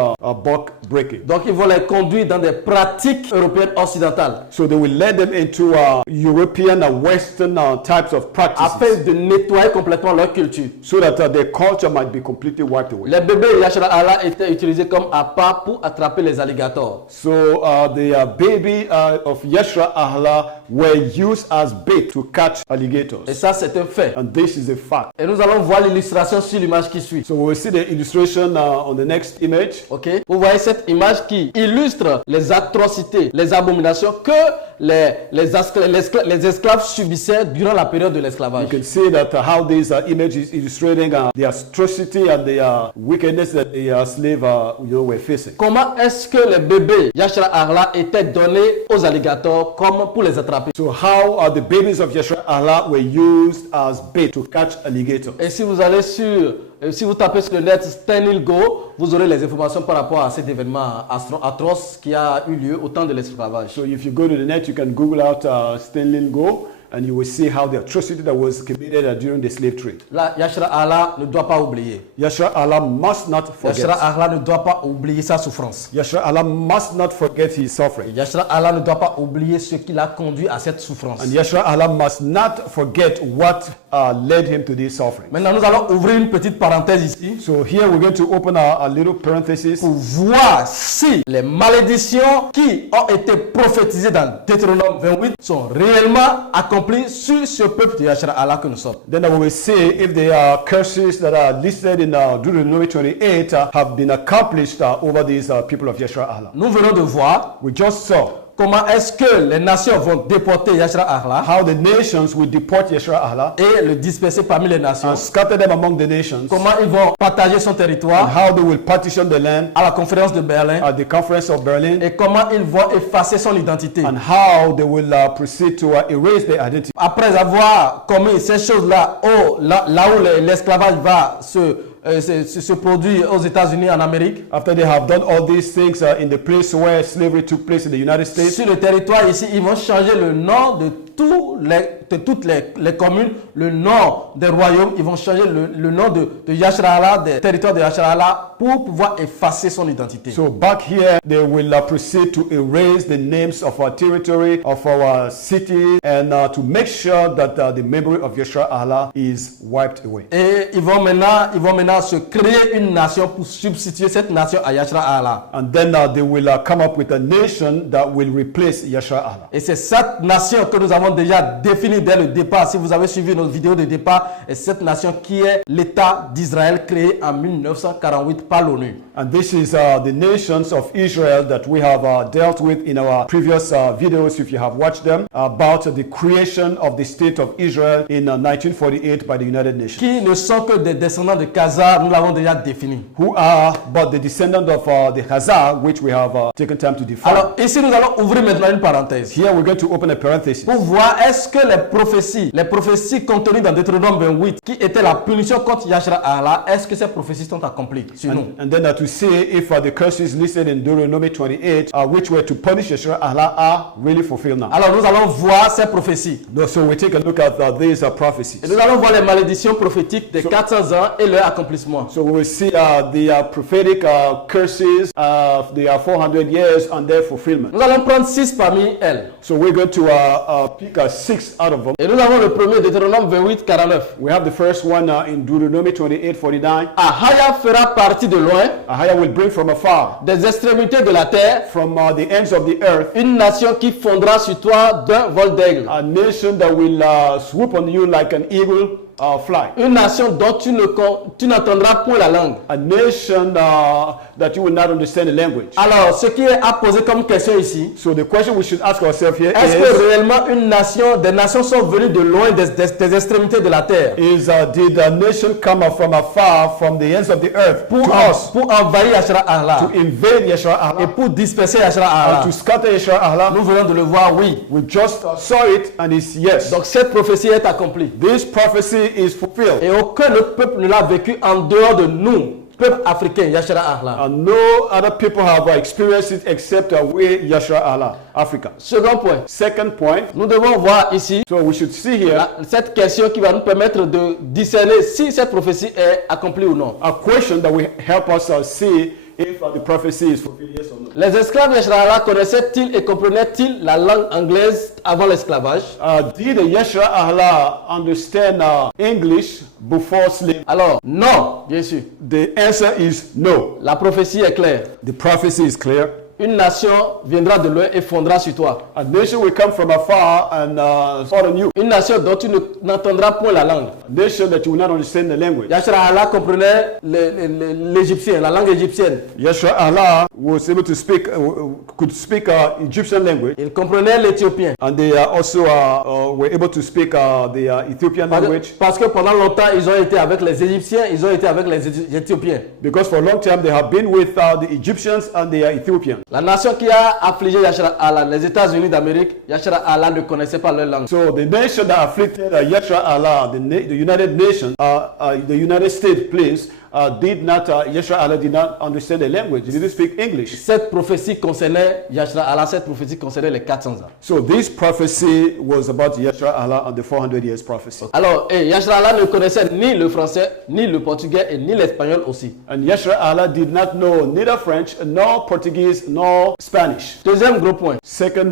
buck breaking. Donc ils vont les conduire dans des pratiques européennes occidentales So they will lead them into European and Western types of practices, afin de nettoyer complètement leur culture. so that their culture might be completely wiped away. Les bébés Yashara Allah étaient utilisés comme appât pour attraper les alligators. So the baby of Yashara Allah were used as bait to catch alligators. Et ça c'est un fait. And this is a fact. Et nous allons voir l'illustration sur l'image qui suit. So we will see the illustration on the next image. Ok? Vous voyez cette image qui illustre les atrocités, les abominations que les esclaves subissaient durant la période de You l'esclavage. can see that how this image is illustrating the atrocity and the wickedness that the slave were facing. Comment est-ce que les bébés Yashara Allah étaient donnés aux alligators comme pour les attraper? So how the babies of Yashara Allah were used as bait to catch alligators. Et si vous allez si vous tapez sur le net Stanley Go, vous aurez les informations par rapport à cet événement atroce qui a eu lieu au temps de l'esclavage. So if you go to the net, you can Google out Stanley Go, and you will see how the atrocity that was committed during the slave trade. Là, Yashara Allah ne doit pas oublier. Yashara Allah must not Yashara forget. Allah ne doit pas oublier sa souffrance. Yashara Allah must not forget his suffering. Yashara Allah ne doit pas oublier ce qui l'a conduit à cette souffrance. And Yashara Allah must not forget what led him to this suffering. Maintenant, nous allons ouvrir une petite parenthèse ici So here we're going to open a little parenthesis pour voir si les malédictions qui ont été prophétisées dans Deutéronome 28 sont réellement accomplies sur ce peuple de Yashara Allah que nous sommes. Then we will see if the curses that are listed in Deuteronomy 28 have been accomplished over these people of Yashara Allah. Nous venons de voir We just saw comment est-ce que les nations vont déporter Yashara Allah how the nations will deport Yashara Allah et le disperser parmi les nations. and scatter them among the nations, Comment ils vont partager son and territoire how they will partition the land à la conférence de Berlin at the conference of Berlin, et comment ils vont effacer son identité. and how they will proceed to erase their identity. Après avoir commis ces choses-là, là où l'esclavage va se produire aux États-Unis, en Amérique, After they have done all these things in the place where slavery took place in the United States, sur le territoire ici, ils vont changer le nom de toutes les communes, le nom des royaumes. Ils vont changer le nom de Yashara Allah, des territoires de Yashara Allah, pour pouvoir effacer son identité. so back here they will proceed to erase the names of our territory, of our cities, and to make sure that the memory of Yashara Allah is wiped away. Et ils vont maintenant se créer une nation pour substituer cette nation à Yashara Allah. And then they will come up with a nation that will replace Yashara Allah. Et c'est cette nation que nous avons avons déjà défini dès le départ, si vous avez suivi notre vidéo de départ, cette nation qui est l'État d'Israël créé en 1948 par l'ONU. And this is the nations of Israel that we have dealt with in our previous videos, if you have watched them, about the creation of the state of Israel in 1948 by the United Nations. Qui ne sont que des descendants de Khazar, nous l'avons déjà défini. Who are but the descendants of the Khazar, which we have taken time to define. Alors ici nous allons ouvrir maintenant une parenthèse. Here we're going to open a parenthesis. Pour voir est-ce que les prophéties contenues dans Deutéronome 28, qui étaient la punition contre Yashar-Allah, est-ce que ces prophéties sont accomplies sur nous? And then to see if the curses listed in Deuteronomy 28, which were to punish Yashar-Allah, are really fulfilled now. Alors nous allons voir ces prophéties. So we take a look at these prophecies. Et nous allons voir les malédictions prophétiques des 400 ans et leur accomplissement. So we will see the prophetic curses of the 400 years and their fulfillment. Nous allons prendre 6 parmi elles. So we're going to pick 6 out of them. Et nous avons le premier, Deutéronome 28, 49. We have the first one in Deuteronomy 28, 49. Ahaya fera partie de loin, Ahaya will bring from afar, des extrémités de la terre, from the ends of the earth, une nation qui fondra sur toi d'un vol d'aigle. a nation that will swoop on you like an eagle fly. Une nation dont tu n'entendras point la langue. A nation that you will not understand the language. Alors, ce qui est à poser comme question ici, So the question we should ask ourselves here est-ce is, que réellement des nations sont venues de loin des extrémités de la terre did a nation come from afar, from the ends of the earth, to us, pour envahir Yashar-Allah to invade et Yashar-Allah, pour disperser and Yashar-Allah? to scatter Yashar-Allah? Nous venons de le voir, oui. We just saw it, and it's yes. Donc cette prophétie est accomplie. This prophecy is fulfilled. Et aucun autre peuple ne l'a vécu en dehors de nous, peuple africain, Yashar-Allah. And no other people have experienced it except we, Yashar-Allah, Africa. Second point, Second point, nous devons voir ici so we should see here cette question qui va nous permettre de discerner si cette prophétie est accomplie ou non. a question that will help us see if the prophecy is fulfilled, yes or no. Les esclaves Yashar-Allah connaissaient-ils et comprenaient-ils la langue anglaise avant l'esclavage? Did Yashar-Allah understand English before slavery? Alors, non, bien sûr. The answer is no. La prophétie est claire. The prophecy is clear. Une nation viendra de loin et fondra sur toi. A nation will come from afar and fall on you. Une nation dont tu n'entendras point la langue. A nation that you will not understand the language. Yashar-Allah comprenait l'égyptien, la langue égyptienne. Yashar-Allah was able to speak, could speak Egyptian language, Il comprenait l'éthiopien. and they also were able to speak the Ethiopian language, Parce que pendant longtemps, ils ont été avec les Égyptiens, ils ont été avec les Éthiopiens. because for a long time they have been with the Egyptians and the Ethiopians. La nation qui a affligé Yashar-Allah, les États-Unis d'Amérique, Yashar-Allah ne connaissait pas leur langue. So the nation that afflicted Yashar-Allah, the United Nations, the United States, please, Yashar-Allah did not understand the language. He didn't speak English. Cette prophétie concernait Yashar-Allah, cette prophétie concernait les 400 ans. So this prophecy was about Yashar-Allah and the 400 years prophecy. Alors, Yashar-Allah ne connaissait ni le français, ni le portugais et ni l'espagnol aussi. And Yashar-Allah did not know neither French, nor Portuguese, nor Spanish. Deuxième gros point, Second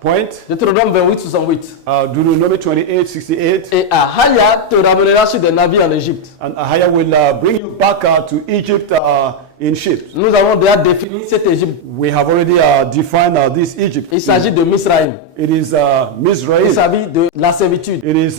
point, Deutéronome 28, 68. Deuteronomy 28, 68. Et Ahaya te ramènera sur des navires en Égypte. And Ahaya will bring you back to Egypt in ships. Nous avons déjà défini cette Égypte. We have already defined this Egypt. Il s'agit de Misraïm. It is Il Mizraim. s'agit de la servitude. It is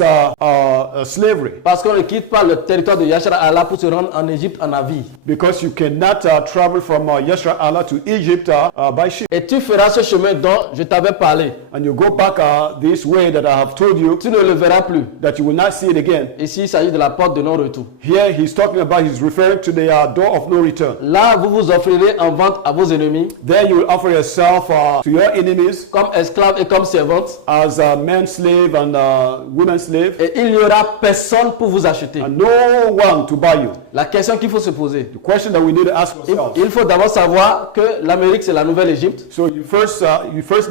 slavery. Parce qu'on ne quitte pas le territoire de Yashar-Allah pour se rendre en Égypte en navire. Because you cannot travel from Yashar-Allah to Egypt by ship. Et tu feras ce chemin dont je t'avais parlé. And you go back this way that I have told you, Tu ne le verras plus. that you will not see it again. Ici, il s'agit de la porte de non-retour. Here he's talking about, he's referring to the door of no return. Là, vous vous offrirez en vente à vos ennemis There you will offer yourself to your enemies comme esclaves et comme servantes. as a man slave and woman slave, Et il n'y aura personne pour vous acheter. and no one to buy you. La question qu'il faut se poser, The question that we need to ask ourselves. il faut d'abord savoir que l'Amérique, c'est la nouvelle Égypte. So you first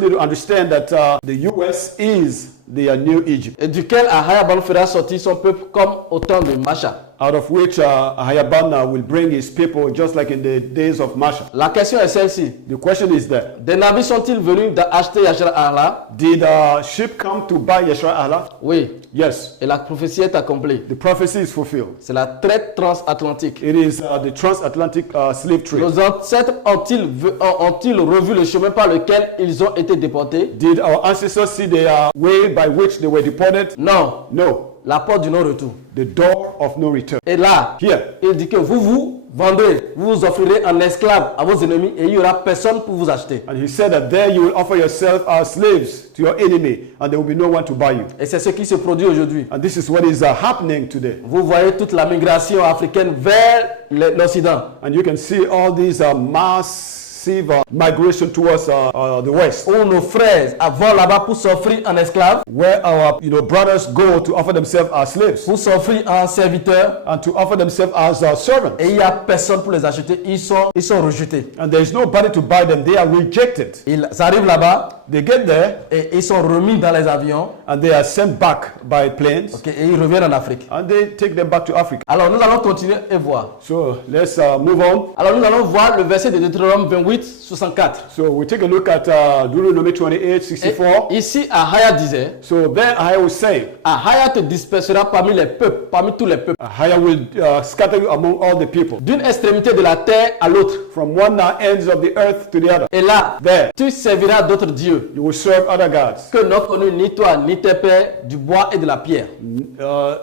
need to understand that the U.S. is the new Egypt, Et duquel Ahaya fera sortir son peuple comme au temps de Macha. out of which Ahayabana will bring his people just like in the days of Masha. La question est celle-ci. The question is there. Des navires sont-ils venus d'acheter Yashra Allah? Did ship come to buy Yeshua Allah? Oui. Yes. Et la prophétie est accomplie. The prophecy is fulfilled. C'est la traite transatlantique. It is the transatlantic slave trade. Nos ancêtres ont-ils revu le chemin par lequel ils ont été déportés? Did our ancestors see the way by which they were deported? Non. No. La porte du non-retour. The door of no return. Et là, Here, il dit que vous vendrez, vous vous offrirez en esclave à vos ennemis et il n'y aura personne pour vous acheter. and he said that there you will offer yourself as slaves to your enemy, and there will be no one to buy you. Et c'est ce qui se produit aujourd'hui. And this is what is happening today. Vous voyez toute la migration africaine vers l'Occident. And you can see all these massive migration towards the West, Où nos frères vont là-bas pour s'offrir en esclave, where our brothers go to offer themselves as slaves pour s'offrir en serviteur. and to offer themselves as servants. Et il n'y a personne pour les acheter. Ils sont rejetés. And there is nobody to buy them. They are rejected. Ils arrivent là-bas They get there et ils sont remis dans les avions. and they are sent back by planes, Ok, et ils reviennent en Afrique. and they take them back to Africa. Alors nous allons continuer et voir. So let's move on. Alors nous allons voir le verset de Deutéronome 28, 64. So we take a look at Deuteronomy 28, 64. Et ici, Ahaya disait, So there I was saying, Ahaya te dispersera parmi les peuples, parmi tous les peuples, Ahaya will scatter you among all the people, d'une extrémité de la terre à l'autre. from one ends of the earth to the other. Et là, There tu serviras d'autres dieux you will serve other gods. que n'ont connu ni toi ni tes pères, du bois et de la pierre.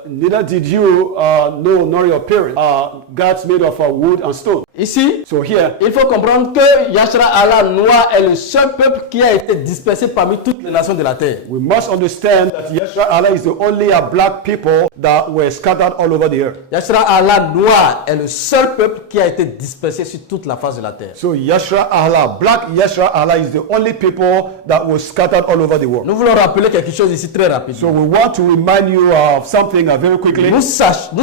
Neither did you know nor your parents gods made of wood and stone. Ici, So here il faut comprendre que Yashra Allah Noir est le seul peuple qui a été dispersé parmi toutes les nations de la terre. we must understand that Yeshua Allah is the only black people that were scattered all over the earth. Yashra Allah Noir est le seul peuple qui a été dispersé sur toute la face de la terre. So Yeshua Allah, black Yeshua Allah is the only people that were scattered all over the world. Nous voulons rappeler quelque chose ici très So rapidement. we want to remind you of something very quickly. Nous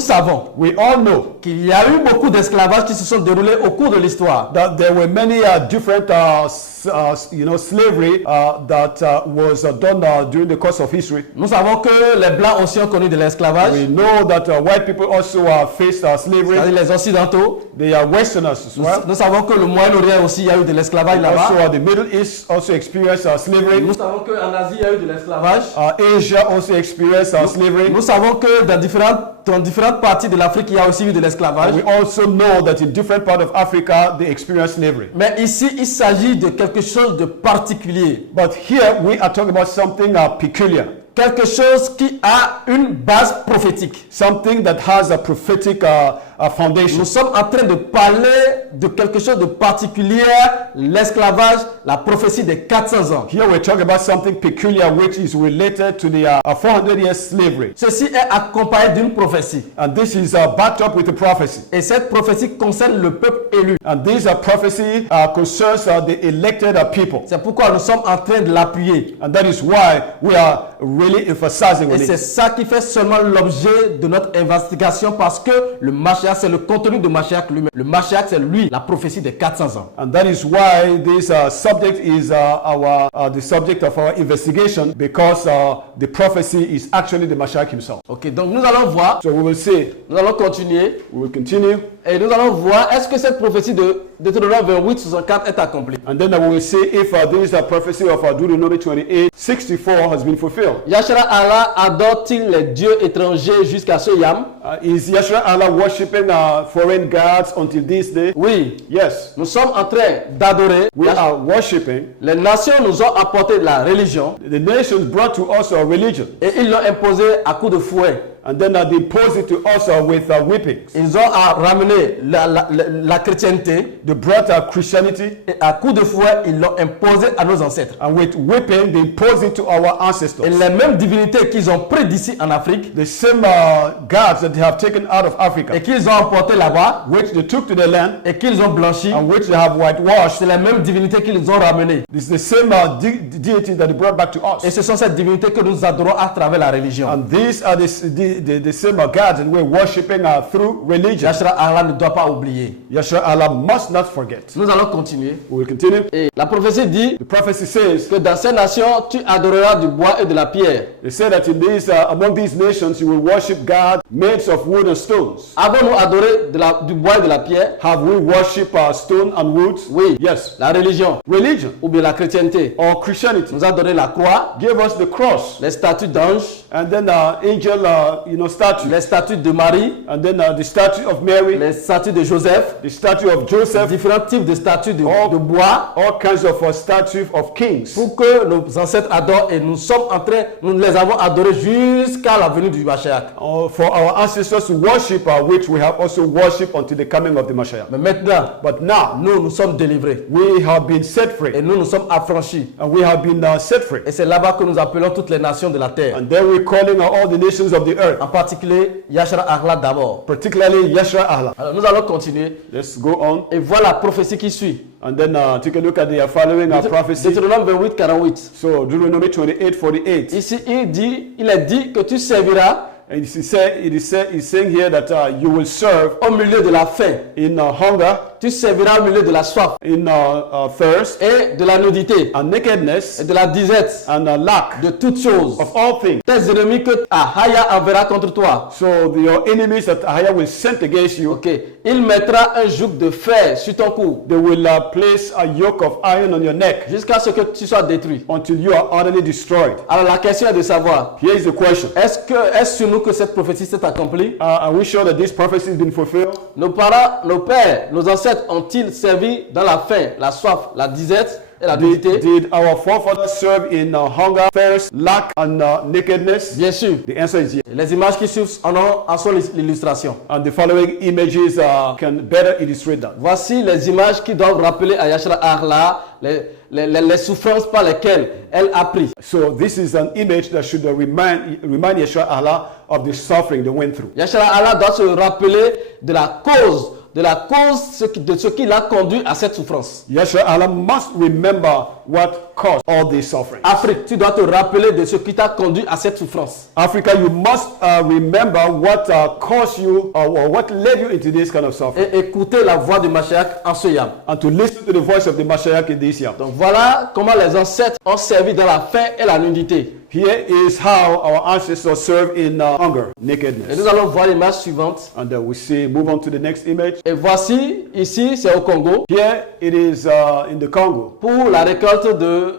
savons We all know qu'il y a eu beaucoup d'esclavages qui se sont déroulés au cours de l'histoire. that there were many different slavery that was done during the course of history. Nous savons que les Blancs aussi ont connu de l'esclavage, We know that white people also faced slavery. c'est-à-dire les Occidentaux. They are Westerners as well. Nous savons que le Moyen-Orient aussi, il y a eu de l'esclavage là-bas. Also, the Middle East also experienced slavery. Nous savons qu'en Asie, il y a eu de l'esclavage. Asia also experienced slavery. Nous savons que dans différentes parties de l'Afrique, il y a aussi eu de l'esclavage. We also know that in different parts of Africa they experienced slavery. Mais ici, il s'agit de quelque chose de particulier. But here we are talking about something peculiar. Quelque chose qui a une base prophétique. Something that has a prophetic foundation. Nous sommes en train de parler de quelque chose de particulier, l'esclavage, la prophétie des 400 ans. Here we're talking about something peculiar which is related to the 400 years slavery. Ceci est accompagné d'une prophétie. And this is backed up with a prophecy. Et cette prophétie concerne le peuple élu. And this prophecy concerns the elected people. C'est pourquoi nous sommes en train de l'appuyer. And that is why we are really emphasizing on Et c'est it. ça qui fait seulement l'objet de notre investigation parce que le Mashiach, c'est le contenu de Mashiach lui-même. Le Mashiach, c'est lui, la prophétie des 400 ans. And that is why this subject is the subject of our investigation, because the prophecy is actually the Mashiach himself. Ok, donc nous allons voir, So we will see, nous allons continuer we will continue, et nous allons voir est-ce que cette prophétie de Deutéronome 28, 64 est accomplie. and then we will see if this prophecy of Deuteronomy 28, 64 has been fulfilled. Yashra Allah adore-t-il les dieux étrangers jusqu'à ce yam? Is Yeshua Allah worshiping foreign gods until this day? Oui, Yes. nous sommes en train d'adorer. We are worshiping. Les nations nous ont apporté la religion The nations brought to us a religion, et ils l'ont imposée à coups de fouet. and then they imposed it to us with whippings. Ils ont ramené la chrétienté They brought Christianity, et à coups de fouet, ils l'ont imposée à nos ancêtres. and with whipping, they imposed it to our Et ancestors. les mêmes divinités qu'ils ont pris d'ici en Afrique The same gods that they have taken out of Africa, et qu'ils ont emporté là-bas which they took to the land, et qu'ils ont blanchi, and which they have whitewashed, c'est les mêmes divinités qu'ils ont ramenées. it's the same deity that they brought back to Et us. ce sont ces divinités que nous adorons à travers la religion. And these are the same gods and we're worshiping through religion. Yashra Allah ne doit pas oublier. Yeshua Allah must not forget. Nous allons continuer. We will continue. Et la prophétie dit The prophecy says, que dans ces nations, tu adoreras du bois et de la pierre. they say that in these, among these nations you will worship God made of wood and stones. Avons-nous adoré du bois et de la pierre? Have we worshipped stone and wood? Oui. Yes. La religion Religion ou bien la chrétienté or Christianity nous a donné la croix, gave us the cross les statues d'anges, and then angel, statue, les statues de Marie, and then the statue of Mary, les statues de Joseph, the statue of Joseph, différents types de statues de bois all kinds of statues of kings. pour que nos ancêtres adorent et nous les avons adorés jusqu'à la venue du Mashiach. For our ancestors to worship, which we have also worshipped until the coming of the Mashiach. Mais maintenant, But now, nous sommes délivrés we have been set et free, nous sommes affranchis. and we have been set free. Et c'est là-bas que nous appelons toutes les nations de la terre. And then we're calling all the nations of the earth, En particulier, Yashra Allah d'abord. particularly Yeshua Allah. Alors nous allons continuer Let's go on, et voilà la prophétie qui suit. and then take a look at the following prophecy. Deutéronome 28, 48. So Deuteronomy 28:48. Ici, il est dit que tu serviras And he's saying here that you will serve au milieu de la faim. in hunger, Tu serviras au milieu de la soif in thirst, et de la nudité and nakedness, et de la disette, and lack de toutes choses. of all things. Tes ennemis que Ahaya enverra contre toi. So your enemies that Ahijah will send against you, Ok. Il mettra un joug de fer sur ton cou they will place a yoke of iron on your neck jusqu'à ce que tu sois détruit. until you are utterly destroyed. Alors la question est de savoir, Here is the question. est-ce sur nous que cette prophétie s'est accomplie? Are we sure that this prophecy has been fulfilled? Nos parents, nos pères, nos ancêtres ont-ils servi dans la faim, la soif, la disette et la nudité? Did our forefathers serve in hunger, thirst, lack, and nakedness? Bien sûr. The answer is yes. Les images qui suivent en sont l'illustration. And the following images can better illustrate that. Voici les images qui doivent rappeler à Yashra Allah les souffrances par lesquelles elle a pris. So this is an image that should remind Yeshua Allah of the suffering they went through. Yashra Allah doit se rappeler de la cause de ce qui l'a conduit à cette souffrance. Yeshua Allah must remember what caused all this suffering. Afrique, tu dois te rappeler de ce qui t'a conduit à cette souffrance. Africa, you must remember what caused you or what led you into this kind of suffering. Et écouter la voix de Mashiach en ce yam. And to listen to the voice of the Mashiach in this year. Donc voilà comment les ancêtres ont servi dans la faim et la nudité. Here is how our ancestors served in hunger, Et nakedness. nous allons voir l'image suivante. And move on to the next image. Et voici, ici, c'est au Congo, Here it is in the Congo pour la récolte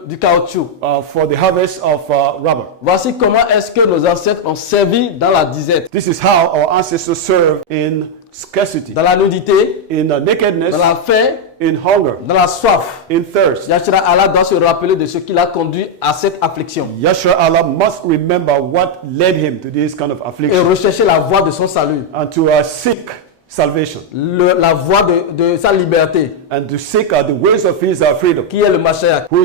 du caoutchouc. for the harvest of rubber. Voici comment est-ce que nos ancêtres ont servi dans la disette, This is how our ancestors served in scarcity, dans la nudité, in nakedness, dans la faim, in hunger, dans la soif. in thirst. Yashra Allah doit se rappeler de ce qui l'a conduit à cette affliction Yeshua Allah must remember what led him to this kind of et affliction rechercher la voie de son salut, and to seek salvation la voie de sa liberté, and to seek the ways of his freedom. qui est le Mashiach. Who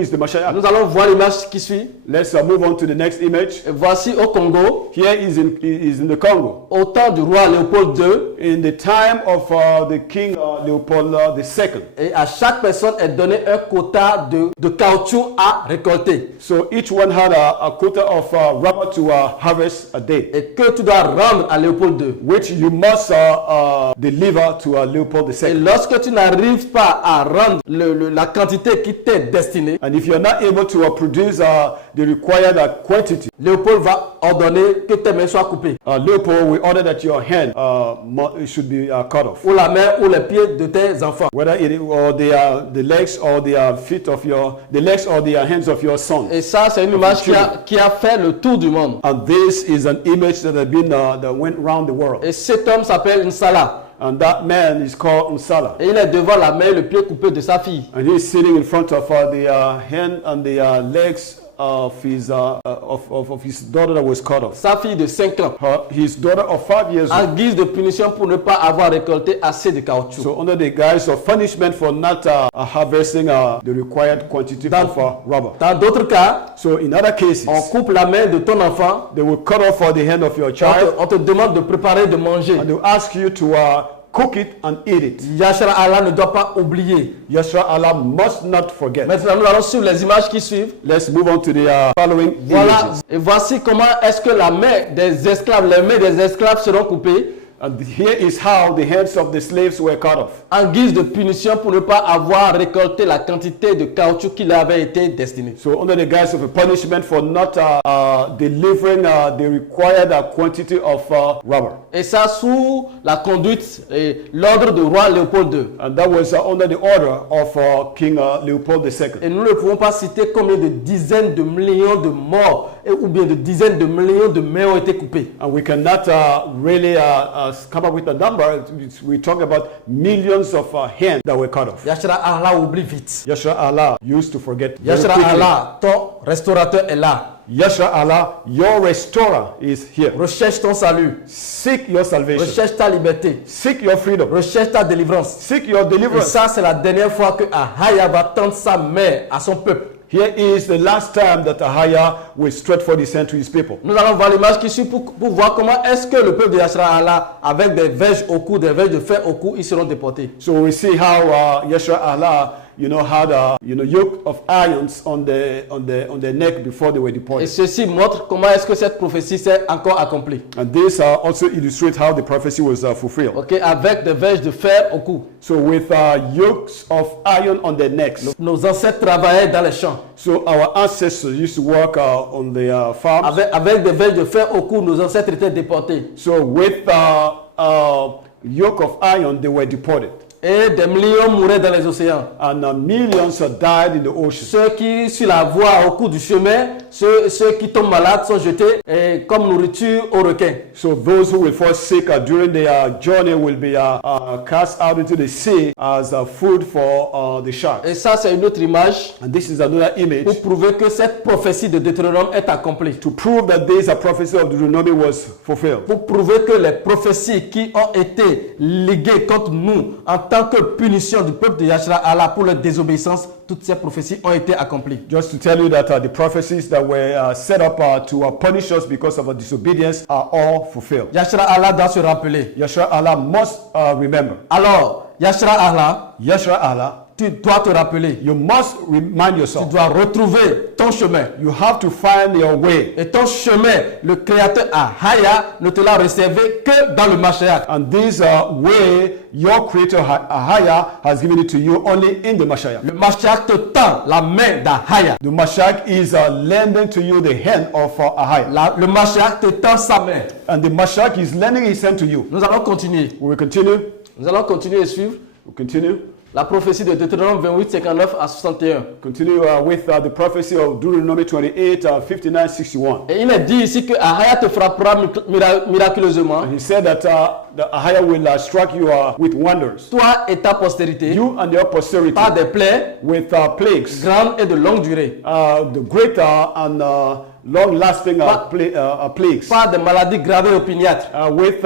is the Mashiach? Nous allons voir l'image qui suit. Let's move on to the next image. Et voici au Congo, Here is in the Congo. au temps du roi Léopold II, In the time of the King Leopold II. et à chaque personne est donné un quota de caoutchouc à récolter So each one had a quota of rubber to harvest a day, et que tu dois rendre à Léopold II. which you must deliver to Leopold Et II. lorsque tu n'arrives pas à rendre la quantité qui t'est destinée, And if you're not able to produce the required quantity, Léopold va ordonner que tes mains soient coupées, Leopold will order that your hand should be cut off. ou la main ou les pieds de tes enfants. Whether it or the legs or the feet of the legs or the hands of your son. Et ça, c'est une image qui a fait le tour du monde. And this is an image that that went round the world. Et cet homme s'appelle Nsala. And that man is called Nsala. Et il est devant la main et le pied coupé de sa fille. And he's sitting in front of the hand and the legs of his daughter that was cut off. Sa fille de 5 ans. His daughter of 5 years old. En guise de punition pour ne pas avoir récolté assez de caoutchouc. So under the guise of punishment for not harvesting the required quantity of rubber. Dans d'autres cas, So in other cases, on coupe la main de ton enfant. they will cut off the hand of your child On te demande de préparer de manger. and they will ask you to cook it and eat it. Yahshua Allah ne doit pas oublier. Yeshua Allah must not forget. Maintenant, nous allons suivre les images qui suivent. Let's move on to the following Voilà. images. Et voici comment est-ce que la main des esclaves, les mains des esclaves seront coupées And here is how the hands of the slaves were cut off. en guise de punition pour ne pas avoir récolté la quantité de caoutchouc qui leur avait été destinée. So under the guise of a punishment for not delivering the required quantity of rubber. Et ça sous la conduite et l'ordre du roi Léopold II. And that was under the order of King Leopold II. Et nous ne pouvons pas citer combien de dizaines de millions de morts ou bien de dizaines de millions de mains ont été coupées. And we cannot really come up with a number. We talk about millions of hands that were cut off. Yahshua Allah oublie vite. Yeshua Allah used to forget very Yahshua quickly. Allah, ton restaurateur est là. Yeshua Allah, your restorer is here. Recherche ton salut. Seek your salvation. Recherche ta liberté. Seek your freedom. Recherche ta délivrance. Seek your Et deliverance. ça, c'est la dernière fois que Ahaya va tendre sa main à son peuple. Here is the last time that Ahaya will stretch forth his hand to his people. Nous allons voir l'image qui suit pour voir comment est-ce que le peuple de Yahshua Allah, avec des verges au cou, des verges de fer au cou, ils seront déportés. So we see how Yeshua Allah, had yoke of irons on their neck before they were Et deported. ceci montre comment est-ce que cette prophétie s'est encore accomplie. And this also illustrates how the prophecy was fulfilled. Ok, avec des verges de fer au cou. So with yokes of iron on their necks. Nos ancêtres travaillaient dans les champs. So our ancestors used to work on the farms. Avec des verges de fer au cou, nos ancêtres étaient déportés. So with yoke of iron, they were deported. Et des millions mouraient dans les océans. And millions died in the ocean. Ceux qui, sur la voie, au cours du chemin, ceux qui tombent malades sont jetés comme nourriture aux requins. So those who will fall sick during their journey will be cast out into the sea as food for the sharks. Et ça, c'est une autre image And this is another image pour prouver que cette prophétie de Deutéronome est accomplie. to prove that this prophecy of Deuteronomy was fulfilled. Pour prouver que les prophéties qui ont été liguées contre nous en tant que punition du peuple de Yahshua Allah pour leur désobéissance, toutes ces prophéties ont été accomplies. Just to tell you that the prophecies that were set up to punish us because of our disobedience are all fulfilled. Yahshua Allah doit se rappeler. Yeshua Allah must remember. Alors, Yahshua Allah, Yeshua Allah, tu dois te rappeler. you must remind Tu yourself. dois retrouver ton chemin. You have to find your way. Et ton chemin, le créateur Ahaya ne te l'a réservé que dans le Mashiach. And this way, your creator Ahaya has given it to you only in the Mashiach. Le Mashiach te tend la main d'Ahaya. The Mashiach is lending to you the hand of Ahaya. Le Mashiach te tend sa main. And the Mashiach is lending his hand to you. Nous allons continuer. We will continue. Nous allons continuer et suivre We'll continue. la prophétie de Deutéronome 28, 59 à 61. Continue with the prophecy of Deuteronomy 28, 59, 61. Et il est dit ici que Ahaya te frappera miraculeusement. And he said that the Ahaya will strike you with wonders. Toi et ta postérité, You and your posterity par des plaies with plagues, grandes et de longue durée, the greater and long-lasting plagues, par des maladies graves et opiniâtres. with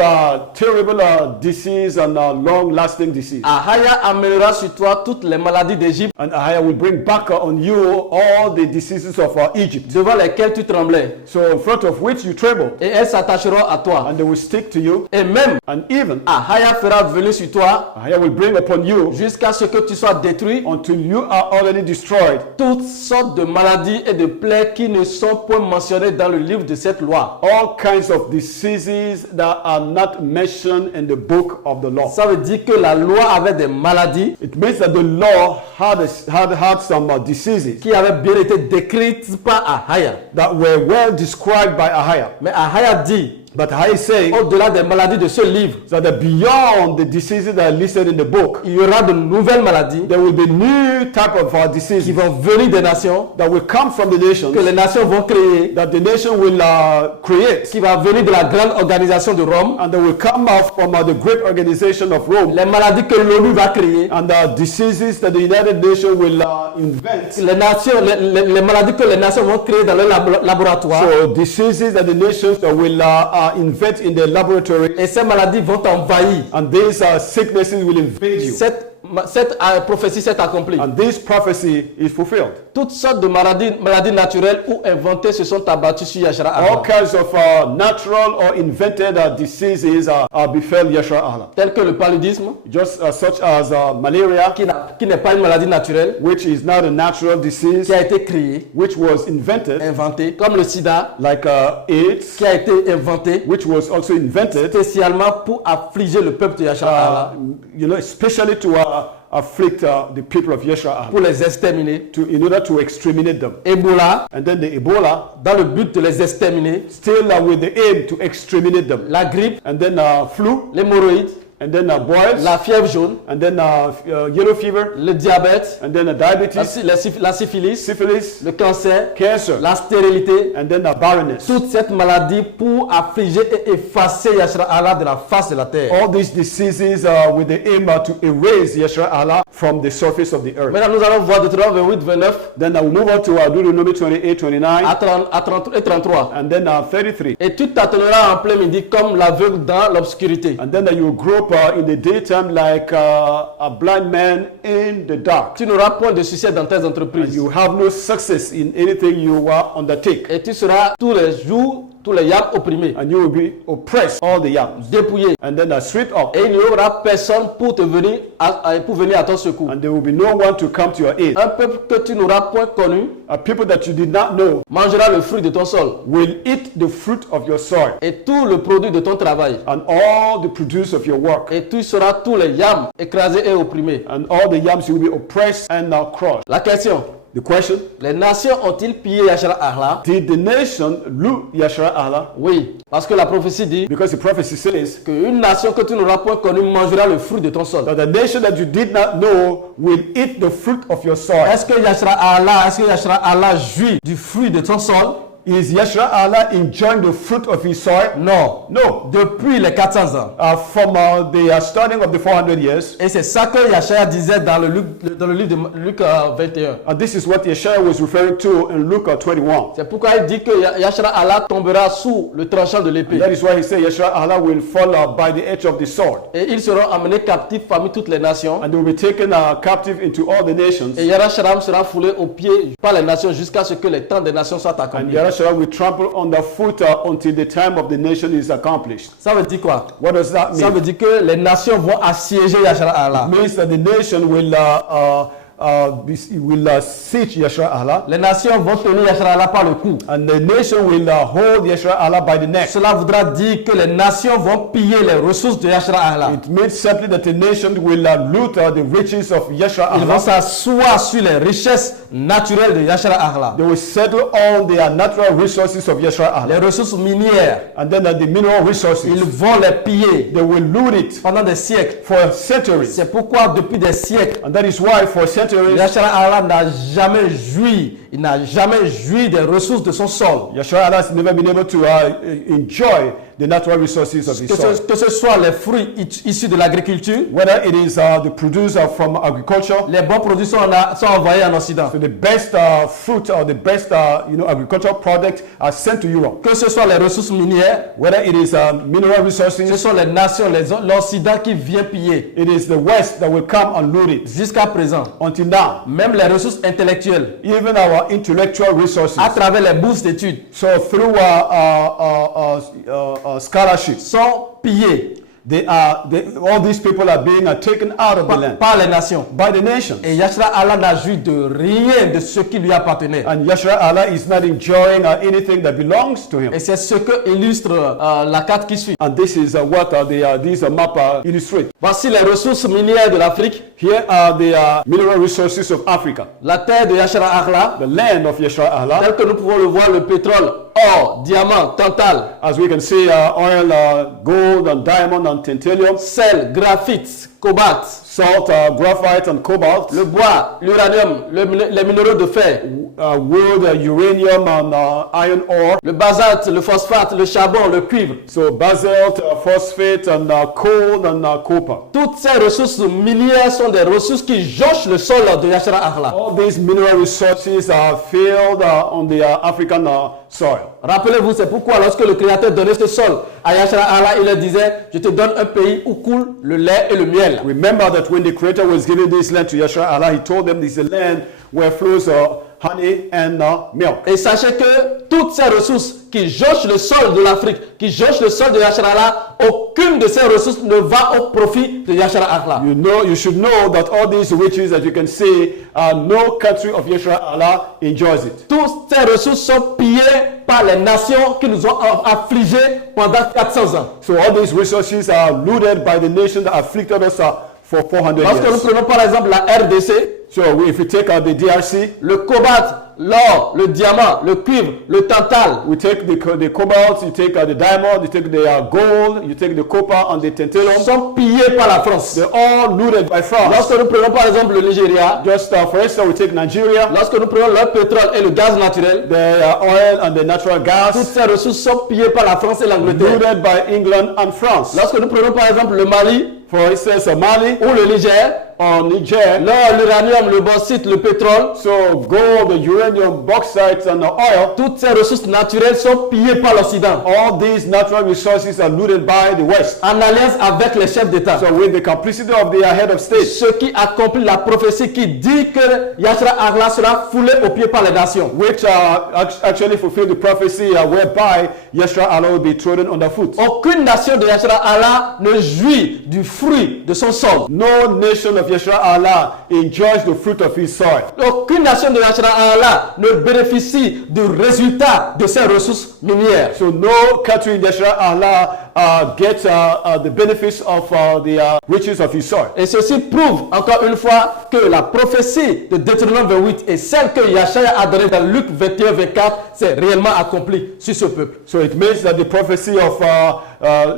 terrible disease and long-lasting disease. Ahaya amènera sur toi toutes les maladies d'Égypte And Ahaya will bring back on you all the diseases of Egypt. devant lesquelles tu tremblais. So in front of which you tremble, Et elles s'attacheront à toi. and they will stick to you. Et même, And even Ahaya fera venir sur toi Ahaya will bring upon you jusqu'à ce que tu sois détruit until you are already destroyed toutes sortes de maladies et de plaies qui ne sont point mentionnées dans le livre de cette loi. all kinds of diseases that are not mentioned in the book of the law. Ça veut dire que la loi avait des maladies It means that the law had some diseases qui avaient bien été décrites par Ahaya. that were well described by Ahaya. Mais Ahaya dit, But Ahaya is saying au-delà des maladies de ce livre, that beyond the diseases that are listed in the book, il y aura de nouvelles maladies there will be new type of qui diseases vont venir des nations, that will come from the que nations, les nations vont créer, that the nation will create, qui va venir de la grande organisation de Rome, and they will come out from the great organization of Rome, les maladies que l'ONU va créer, and the diseases that the United Nations will invent. les maladies que les nations vont créer dans leur laboratoire. So diseases that the nations will invent in their laboratory, Et ces maladies vont t'envahir. and these sicknesses will invade you. Cette cette prophétie s'est accomplie. And this prophecy is fulfilled. Toutes sortes de maladies naturelles ou inventées se sont abattues sur Yashara All Allah. kinds of natural or invented diseases befell Yashara Allah. Telles que le paludisme, Just such as malaria, qui n'est pas une maladie naturelle, which is not a natural disease, qui a été créée, which was invented, inventée, comme le sida, like AIDS, qui a été inventé which was also invented, spécialement pour affliger le peuple de Yashara Allah, especially to afflict the people of Yashara pour Allah, les exterminer. in order to exterminate them. Ebola, And then the Ebola, dans le but de les exterminer. still with the aim to exterminate them. La grippe, And then flu, l'hémorroïde, and then boils, la fièvre jaune, and then yellow fever, le diabète, and then diabetes, la syphilis, syphilis, le cancer, cancer, la stérilité. and then barrenness. Toute cette maladie pour affliger et effacer Yashara Allah de la face de la terre. All these diseases with the aim to erase Yashara Allah from the surface of the earth. Maintenant, nous allons voir Deutéronome 28, 29 Then we move on to Deuteronomy 28, 29, à 30 et 33. and then 33. Et tu t'attendras en plein midi comme l'aveugle dans l'obscurité. And then you grope in the daytime like a blind man in the dark. Tu n'auras point de succès dans tes And entreprises. you have no success in anything you undertake. Et tu seras tous les jours, tous les yams opprimés, And you will be oppressed all the yams. dépouillés. And then straight up. Et il n'y aura personne pour venir à ton secours. And there will be no one to come to your aid. Un peuple que tu n'auras point connu A people that you did not know mangera le fruit de ton sol will eat the fruit of your soil et tout le produit de ton travail. and all the produce of your work. Et tu seras tous les yams écrasés et opprimés. And all the yams you will be oppressed and crushed. La question, The question, les nations ont-ils pillé Yashara Allah? did the nation loot Yashara Allah? Oui, parce que la prophétie dit Because the prophecy says qu'une nation que tu n'auras point connue mangera le fruit de ton sol. that the nation that you did not know will eat the fruit of your soil. Est-ce que Yashara Allah jouit du fruit de ton sol? Is Yashara Allah enjoying the fruit of his soil? Non. No. Depuis les 400 ans. From the starting of the 400 years, Et c'est ça que Yashara disait dans le livre de Luc 21. and this is what Yeshua was referring to in Luke 21. C'est pourquoi il dit que Yashara Allah tombera sous le tranchant de l'épée. That is why he said Yeshua Allah will fall by the edge of the sword. Et ils seront amenés captifs parmi toutes les nations. And they will be taken captive into all the nations. Et Yarasharam sera foulé aux pieds par les nations jusqu'à ce que les temps des nations soient And accomplis. Yeshua will trample underfoot until the time of the nation is accomplished. Ça veut dire quoi? What does that Ça veut mean? dire que les nations vont assiéger Yashara Allah. It means that the nation will siege Yeshua Allah, Les nations vont tenir Yashara Allah par le cou. and the nation will hold Yeshua Allah by the neck. Cela voudra dire que les nations vont piller les ressources de Yashara Allah. It means simply that the nation will loot the riches of Yeshua Ils vont Allah. s'asseoir sur les richesses naturelles de Yashara Allah. They will settle on the natural resources of Yeshua Les Allah, ressources minières, and then the mineral ils resources. vont les piller They will loot it pendant des siècles. for centuries, C'est pourquoi depuis des siècles, and that is why for centuries Yashara Allah n'a jamais joui, il n'a jamais joui des ressources de son sol. Yeshua Allah has never been able to enjoy the natural resources of his soil. Que ce soit les fruits issus de l'agriculture, Whether it is the produce from agriculture, les bons produits sont envoyés en Occident. so the best fruit or the best agricultural products are sent to Europe. Que ce soit les ressources minières, Whether it is mineral ce resources, sont les nations, l'Occident qui vient piller. it is the West that will come and loot it. Jusqu'à présent, Until now, même les ressources intellectuelles, even our intellectual resources, à travers les bourses d'études, so through scholarships, sont pillées all these people are being taken out of the land par les nations. by the nations. Et Yashara Allah n'a joui de rien de ce qui lui appartenait. And Yeshua Allah is not enjoying anything that belongs to him. Et c'est ce que illustre la carte qui suit. And this is what these map illustrate. Voici les ressources minières de l'Afrique, Here are the mineral resources of Africa, la terre de Yashara Allah, the land of Yeshua Allah. tel que nous pouvons le voir, le pétrole, or, diamant, tantal, As we can see, oil, gold, and diamond, and tantalum, sel, graphite, cobalt, salt, graphite, and cobalt, le bois, l'uranium, les minéraux de fer, wood, uranium, and iron ore. le basalte, le phosphate, le charbon, le cuivre. So basalt, phosphate, and coal, and copper. Toutes ces ressources minières sont des ressources qui jonchent le sol de Yashara Allah. All these mineral resources are filled on the African soil. Rappelez-vous, c'est pourquoi lorsque le Créateur donnait ce sol à Yashara Allah, il leur disait, je te donne un pays où coule le lait et le miel. Remember that when the Creator was giving this land to Yashara Allah, he told them this is a land where flows honey and milk. Et sachez que toutes ces ressources qui jonchent le sol de l'Afrique, qui jonchent le sol de Yashara Allah, aucune de ces ressources ne va au profit de Yashara Allah. You should know that all these riches that you can see, no country of Yashara Allah enjoys it. Toutes ces ressources sont pillées par les nations qui nous ont affligés pendant 400 ans. So all these resources are looted by the nation that afflicted us for 400 Lorsque nous years. prenons par exemple la RDC, So if you take the DRC, le cobalt, l'or, le diamant, le cuivre, le tantal, we take the cobalt, you take the diamond, you take the gold, you take the copper and the tantalum. sont pillés par la France. They're all looted by France. Lorsque nous prenons par exemple le Nigeria, Just for instance, we take Nigeria, lorsque nous prenons le pétrole et le gaz naturel, the oil and the natural toutes gas, ces ressources sont pillées par la France et l'Angleterre. looted by England and France. Lorsque nous prenons par exemple le Mali For instance, Mali ou le Niger, or Niger, l'or, l'uranium, le bauxite, le pétrole, so gold, the uranium, bauxite and the oil, toutes ces ressources naturelles sont pillées par l'Occident all these natural resources are looted by the West. en alliance avec les chefs d'État. So with the complicity of the head of state, Ce qui accomplit la prophétie qui dit que Yashara Allah sera foulé aux pieds par les nations. which actually fulfill the prophecy whereby Yeshua Allah will be trodden underfoot. Aucune nation de Yashara Allah ne jouit du fruit de son sol. No nation of Yeshua Allah enjoys the fruit of his soil. Aucune nation de Yashara Allah ne bénéficie du résultat de ses ressources minières. So no country in Yeshua Allah gets the benefits of the riches of his soil. Et ceci prouve encore une fois que la prophétie de Deutéronome 28 et celle que Yashaya a donnée dans Luc 21-24 s'est réellement accomplie sur ce peuple. So it means that the prophecy of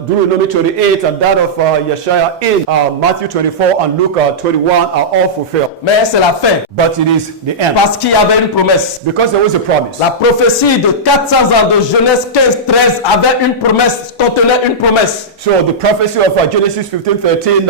Deuteronomy 28 and that of Yeshua in Matthew 24 and Luke 21 are all fulfilled. Mais c'est la fin. But it is the end. Parce qu'il y avait une promesse. Because there was a promise. La prophétie de 400 ans de Genèse 15-13 avait une promesse, contenait une promesse. So the prophecy of Genesis 15:13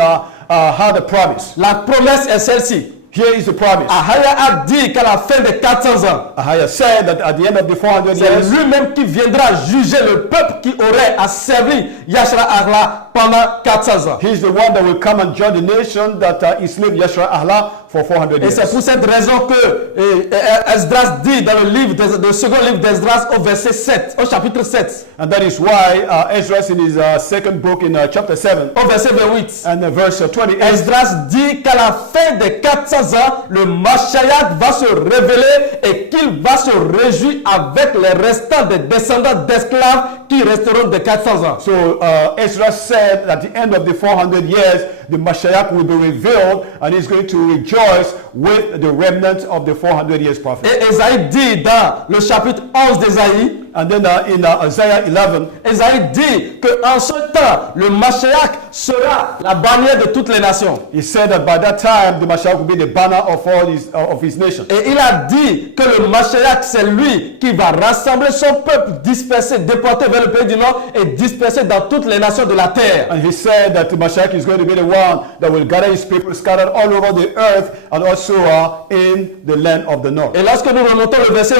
had a promise. La promesse est celle-ci. Here is the promise. Ahaya a dit qu'à la fin des 400 ans, Ahaya said that at the end of the 400 c'est years, lui-même qui viendra juger le peuple qui aurait asservi Yashara Allah pendant 400 ans. he is the one that will come and judge the nation that enslaved Yeshua Allah for 400 Et c'est years. pour cette raison que Esdras dit dans le livre, le second livre d'Esdras au verset 7, au chapitre 7, And that is why Ezra in his second book in chapter 7 au verset 28, and verse 28, Esdras dit qu'à la fin des 400 ans, le Mashiach va se révéler et qu'il va se réjouir avec les restants des descendants d'esclaves qui resteront de 400 ans. so Ezra said at the end of the 400 years, the Mashiach will be revealed and he's going to rejoice with the remnant of the 400 years prophet. Et Esaïe dit dans le chapitre 11 d'Esaïe, And then in Isaiah 11, Esaïe dit qu'en ce temps, le Mashiach sera la bannière de toutes les nations. he said that by that time, the Mashiach will be the banner of all of his nation. Et il a dit que le Mashiach, c'est lui qui va rassembler son peuple dispersé, déporté vers le pays du Nord et dispersé dans toutes les nations de la terre. And he said that the Mashiach is going to be the one that will gather his people scattered all over the earth and also in the land of the north. Et lorsque nous remontons le verset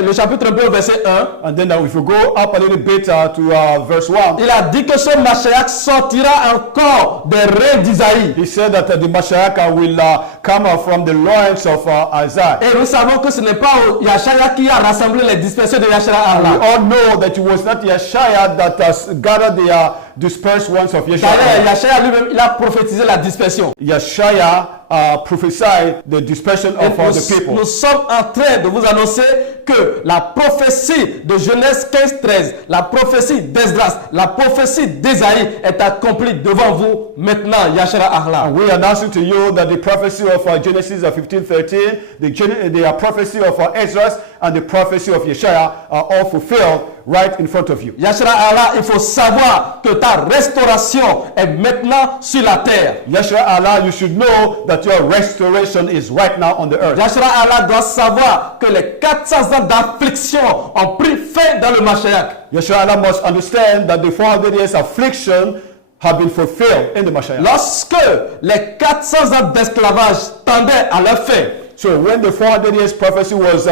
le chapitre un peu au verset 1, And then if we go up a little bit to verse 1, il a dit que ce Mashiach sortira encore des reins d'Isaïe. he said that the Mashiach will come from the loins of Isaiah. Et nous savons que ce n'est pas Yashaya qui a rassemblé les dispersés de Yashara We Allah. all know that it was not Yeshua that gathered the dispersed ones of D'ailleurs, Yeshua. Yashaya lui-même, il a prophétisé la dispersion. Yeshua prophesied the dispersion Et of the people. nous sommes en train de vous annoncer que la prophétie de Genèse 15-13, la prophétie d'Esdras, la prophétie d'Ésaïe est accomplie devant vous maintenant, Yashara Allah. We are announcing to you that the prophecy of Genesis 15:13, the prophecy of Ezra, and the prophecy of Yeshua are all fulfilled right in front of you. Yashara Allah, il faut savoir que ta restauration est maintenant sur la terre. Yeshua Allah, you should know that your restoration is right now on the earth. Yashara Allah doit savoir que les 400 ans d'affliction ont pris fin dans le Mashiach. Yeshua Allah must understand that the 400 years affliction have been fulfilled in the Mashiach. Lorsque les 400 ans d'esclavage tendaient à leur fin, So when the 400 years prophecy was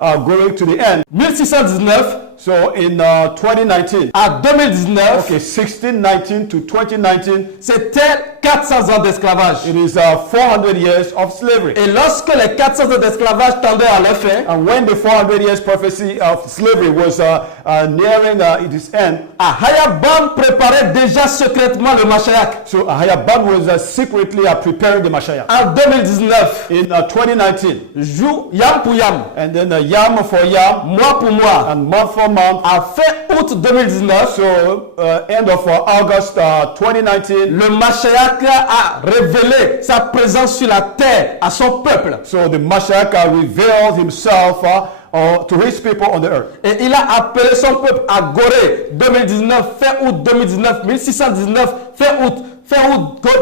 going to the end. 1619 So in 2019, à 2019, okay, 1619 to 2019, c'était 400 ans d'esclavage. it is 400 years of slavery. Et lorsque les 400 ans d'esclavage tendaient à leur fin, And when the 400 years prophecy of slavery was nearing its end, Ahaya préparait déjà secrètement le Mashiach. so Ahaya was secretly preparing the Mashiach. En 2019, In 2019, jour yam pour yam, and then yam for yam, mois pour mois, and month for month. à fin août 2019, So end of August 2019, le Mashiach a révélé sa présence sur la terre à son peuple. so the Mashiach revealed himself to his people on the earth. Et il a appelé son peuple à Gorée 2019, fin août 2019, 1619, fin août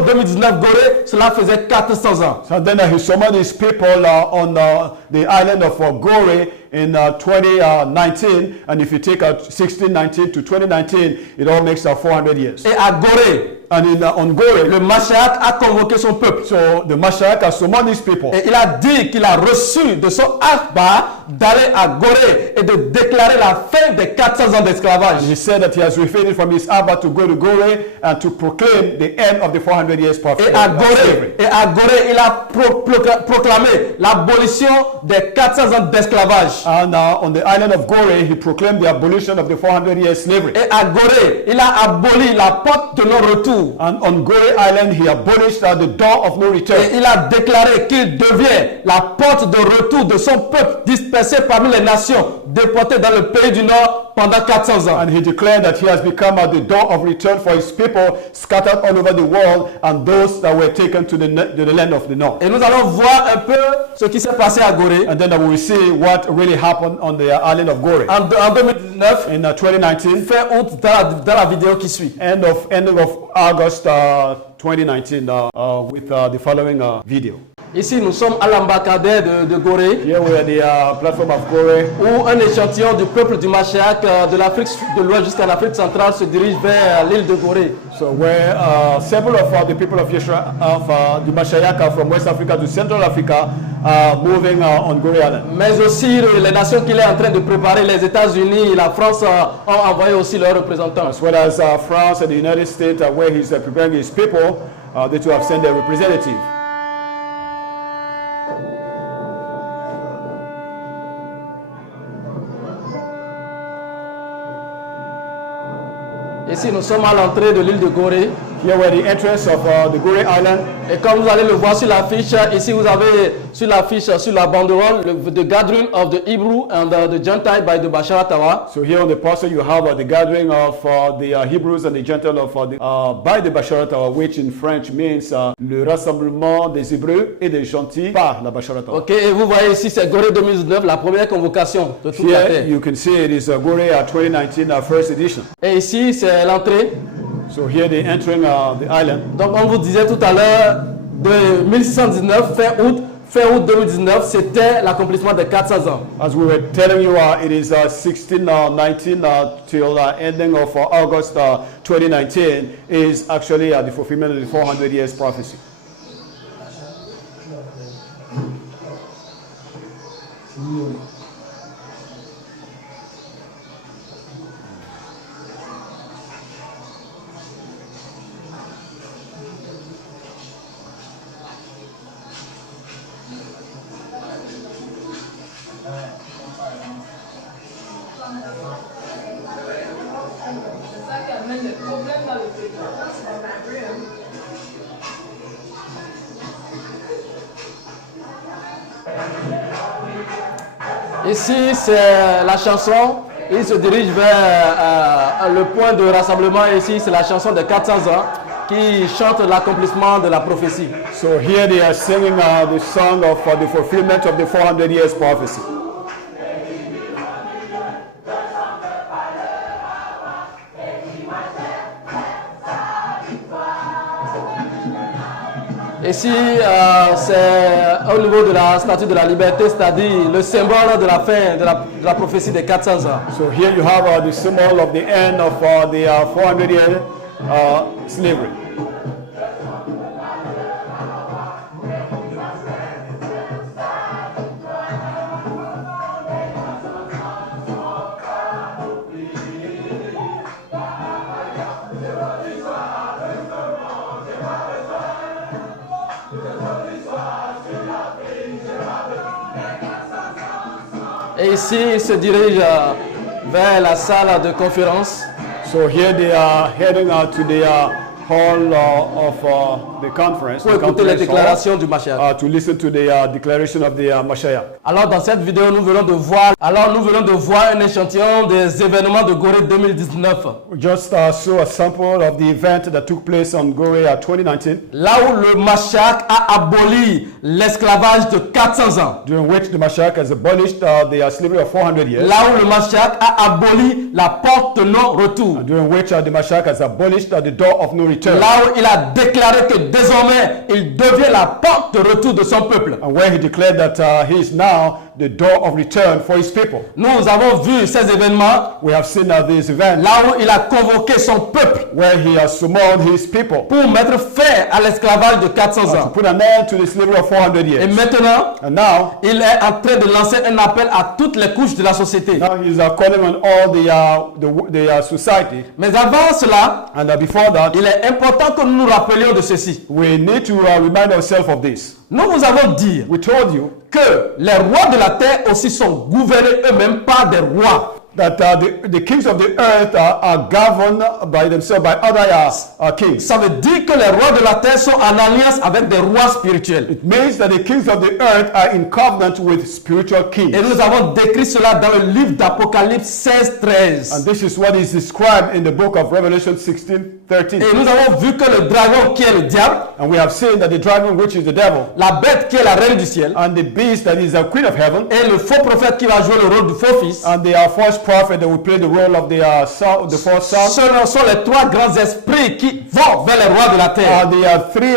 2019, Gorée, cela faisait 400 ans. So then he summoned his people on the island of Gorée in 2019, and if you take 1619 to 2019, it all makes 400 years. Et à Gorée, And on Gorée, le Mashiach a convoqué son peuple. so the Mashiach has summoned his people. Et il a dit qu'il a reçu de son Akbar d'aller à Gorée et de déclarer la fin des 400 ans d'esclavage. He said that he has refrained from his Abba to go to Gorée and to proclaim the end of the 400 years prophecy. Et à Gorée, il a proclamé l'abolition des 400 ans d'esclavage. And on the island of Gorée, he proclaimed the abolition of the 400 years slavery. Et à Gorée, il a aboli la porte de non-retour. And on Gorée Island, he abolished the door of no return. Et il a déclaré qu'il devient la porte de retour de son peuple dispersé parmi les nations, déporté dans le pays du Nord pendant 400 ans. And he declared that he has become the door of return for his people scattered all over the world and those that were taken to the land of the north. Et nous allons voir un peu ce qui s'est passé à Gorée. And then we will see what really happened on the island of Gorée. En 2019, In 2019, fin août, dans la vidéo qui suit. end of August 2019, with the following video. Ici, nous sommes à l'embarcadère de Gorée, Here we are the platform of Gorée, où un échantillon du peuple du Mashiach de l'Afrique de l'Ouest jusqu'à l'Afrique centrale se dirige vers l'île de Gorée. so where several of the people of Yeshua, of the Mashiach from West Africa to Central Africa, moving on Gorée Island. Mais aussi les nations qu'il est en train de préparer, les États-Unis et la France ont envoyé aussi leurs représentants. As well as France and the United States, where he's preparing his people, they too have sent their representative. Ici, nous sommes à l'entrée de l'île de Gorée. Here we're at the entrance of the Gorée Island. Et comme vous allez le voir sur l'affiche, ici vous avez sur l'affiche, sur la banderole, the gathering of the Hebrew and the Gentile by the Bashar Tawa. So here on the poster you have the gathering of the Hebrews and the Gentiles by the Basharat Tawa, which in French means le rassemblement des Hébreux et des Gentils par la Basharat Tawa. Ok, et vous voyez ici, c'est Gorée 2019, la première convocation de toute la Here terre. you can see it is Gorée 2019 first edition. Et ici, c'est l'entrée. So here they're entering the island. Donc, on vous disait tout à l'heure, de 1619, fin août 2019, c'était l'accomplissement des 400 ans. As we were telling you, it is 1619 till ending of August 2019 is actually the fulfillment of the 400 years prophecy. Ici, c'est la chanson. Il se dirige vers le point de rassemblement. Ici, c'est la chanson de 400 ans qui chante l'accomplissement de la prophétie. So here they are singing the song of the fulfillment of the 400 years prophecy. Ici, c'est au niveau de la statue de la liberté, c'est-à-dire le symbole de la fin de la prophétie des 400 ans. So here you have the symbol of the end of the 400 year slavery. Et ici, il se dirige vers la salle de conférence. So here they are heading out to the hall of the conference. Pour the écouter les conference hall, déclarations du Mashiach. to listen to the declaration of the Mashiach. Alors dans cette vidéo, nous venons de voir un échantillon des événements de Gorée 2019. We just saw a sample of the event that took place on Gorée 2019, Là où le Mashiach a aboli l'esclavage de 400 ans. during which the Mashiach has abolished the slavery of 400 years, Là où le Mashiach a aboli la porte de non-retour. during which the Mashiach has abolished the door of no return, Là où il a déclaré que désormais il devient la porte de retour de son peuple. and where he declared that he is now the door of return for his people. Nous avons vu ces événements We have seen these events là où il a convoqué son peuple where he has summoned his people pour mettre fin à l'esclavage de 400 to ans. put an end to the slavery of 400 Et years. maintenant, And now, il est en train de lancer un appel à toutes les couches de la société. now he's calling on all the society. Mais avant cela, And before that, il est important que nous nous rappelions de ceci. we need to remind ourselves of this. Nous vous avons dit We told you que les rois de la terre aussi sont gouvernés eux-mêmes par des rois. that the kings of the earth are governed by themselves, by other kings. Ça veut dire que les rois de la terre sont en alliance avec des rois spirituels. It means that the kings of the earth are in covenant with spiritual kings. Et nous avons décrit cela dans le livre d'Apocalypse 16-13. And this is what is described in the book of Revelation 16:13. Et nous avons vu que le dragon qui est le diable, And we have seen that the dragon, which is the devil, la bête qui est la reine du ciel, and the beast that is a queen of heaven, et le faux prophète qui va jouer le rôle du faux fils, and the false prophet that will play the role of the false son, sont les trois grands esprits qui vont vers les rois de la terre, the three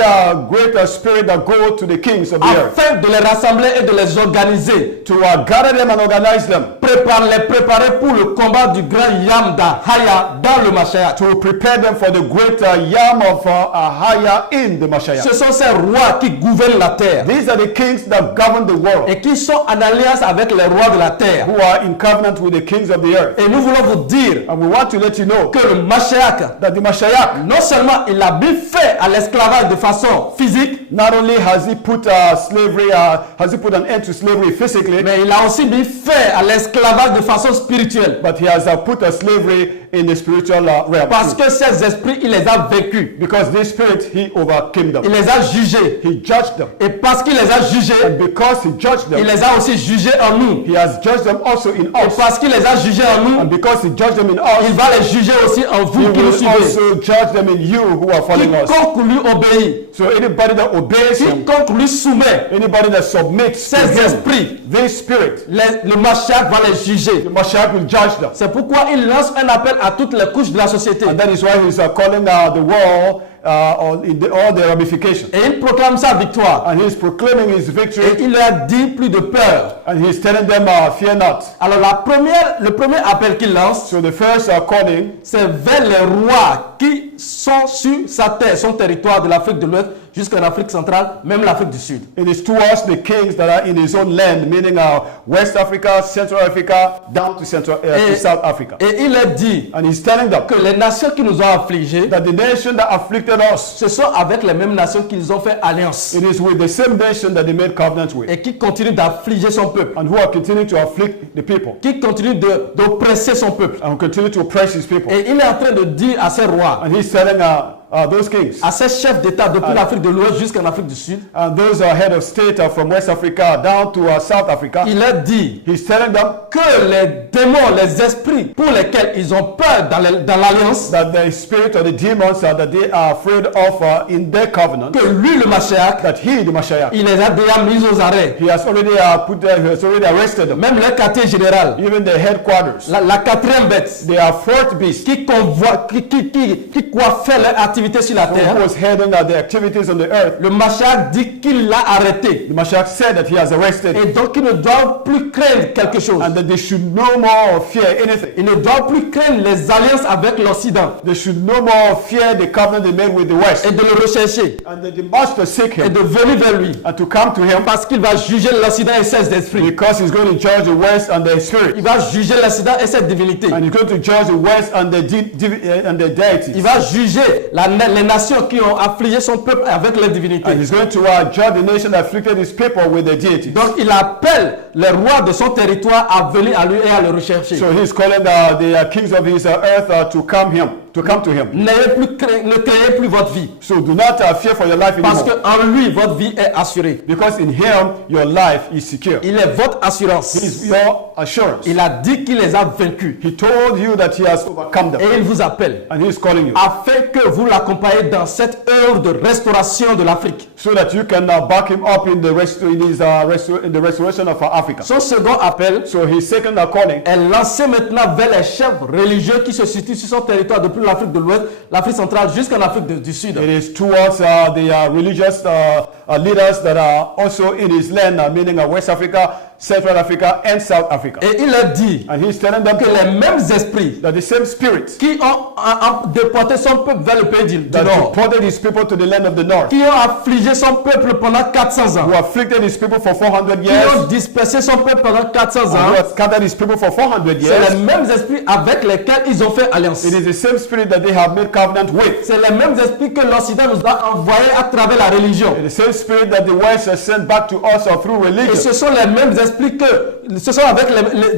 great spirits that go to the kings of the earth afin de les rassembler et de les organiser, to gather them and organize them, les préparer pour le combat du grand Yam d'Ahaya dans le Mashiach. to prepare them for the great yam of Ahaya in the Mashiach. Ce sont ces rois qui gouvernent la terre These are the kings that govern the world, et qui sont en alliance avec les rois de la terre. who are in covenant with the kings of the earth. Et nous voulons vous dire And we want to let you know que le Mashiach, that the Mashiach, non seulement il a mis fin à l'esclavage de façon physique, not only has he put slavery, has he put an end to slavery physically, mais il a aussi mis fin à l'esclavage de façon spirituelle. but he has put a slavery in the spiritual realm. Parce que ces esprits, il les a vaincus. Because this spirit, he overcame them. Il les a jugés. He judged them. Et parce qu'il les a jugés, And because he judged il them, les a aussi jugés en nous. he has judged them also in Et us. parce qu'il les a jugés en nous, And because he judged them in il us, va les juger aussi en he vous qui nous will suivez. also judge them in you who are following us. Quiconque lui obéit, So anybody that obeys him, quiconque lui soumet, anybody that submits to ces him, esprits, this spirit, le Mashiach va les juger. the Mashiach will judge them. C'est pourquoi il lance un appel à toutes les couches de la société. And that is why he's calling the world all the ramifications. Et il proclame sa victoire. And he's proclaiming his Et victory. il leur dit plus de peur. And he's telling them, fear not. Alors le premier appel qu'il lance, So the first calling c'est vers les rois qui sont sur sa terre, son territoire de l'Afrique de l'Ouest jusqu'en Afrique centrale, même l'Afrique du Sud. it is towards the kings that are in his own land, meaning West Africa, Central Africa, down to to South Africa. Et il leur dit And he's telling them que les nations qui nous ont affligés, that the nation that afflicted us, ce sont avec les mêmes nations qu'ils ont fait alliance it is with the same nation that they made covenant with, et qui continuent d'affliger son peuple, and who are continuing to afflict the people, qui continuent d'oppresser son peuple. and continue to oppress his people. Et il est en train de dire à ces rois, And he's telling those kings, à ces chefs d'État depuis l'Afrique de l'Ouest jusqu'en Afrique du Sud, and those head of state from West Africa down to South Africa, il leur dit he's telling them que les démons, les esprits pour lesquels ils ont peur dans l'alliance, that the spirit or the demons that they are afraid of in their covenant, que lui le Mashiach, that he, the Mashiach, il les a déjà mis aux arrêts. he has already he has already arrested them. Même le quartier général, Even the headquarters, la quatrième bête, they are fourth beast qui coiffait leur activité sur la terre, who was heading the activities on the earth. le Mashiach dit qu'il l'a arrêté. The Mashiach said that he has arrested, Et donc ils ne doivent plus craindre quelque chose. and that they should no more fear anything. Ils ne doivent plus craindre les alliances avec l'Occident They should no more fear the covenant they made with the West, et de le rechercher and that they must seek et him de venir vers lui. and to come to him, Parce qu'il va juger l'Occident et ses esprits. because he's going to judge the West and their spirit, Il va juger l'Occident et ses divinités. and he's going to judge the West and their deities. Il va juger la les nations qui ont affligé son peuple avec leur divinité. And he's going to judge the nation that afflicted his people with their deities. Donc il appelle les rois de son territoire à venir à lui et à le rechercher. So he's calling the kings of his earth to come to him. Ne craignez plus votre vie. So do not fear for your life Parce anymore. qu'en lui, votre vie est assurée. Because in him, your life is secure. Il est votre assurance. He is your assurance. Il a dit qu'il les a vaincus. He told you that he has overcome them. Et il vous appelle And he is calling you. afin que vous l'accompagniez dans cette œuvre de restauration de l'Afrique. So that you can back him up in the restoration of Africa. Son second appel So his second calling est lancé maintenant vers les chefs religieux qui se situent sur son territoire depuis l'Afrique de l'Ouest, l'Afrique centrale jusqu'en Afrique du Sud. it is towards the religious leaders that are also in his land, meaning West Africa, Central Africa, and South Africa. Et il leur dit And he's telling them que les mêmes esprits that the same spirits qui ont déporté son peuple vers le pays du that Nord, deported his people to the land of the north, qui ont affligé son peuple pendant 400 ans, who afflicted his people for 400 qui years, ont dispersé son peuple pendant 400 and who ans, have scattered his people for 400 c'est les years. mêmes esprits avec lesquels ils ont fait alliance. It is the same spirit that they have made covenant with. C'est les mêmes esprits que l'Occident nous a envoyés à travers la religion. It is the same spirit that the West has sent back to us through Et religion. ce sont les mêmes esprits ce sont avec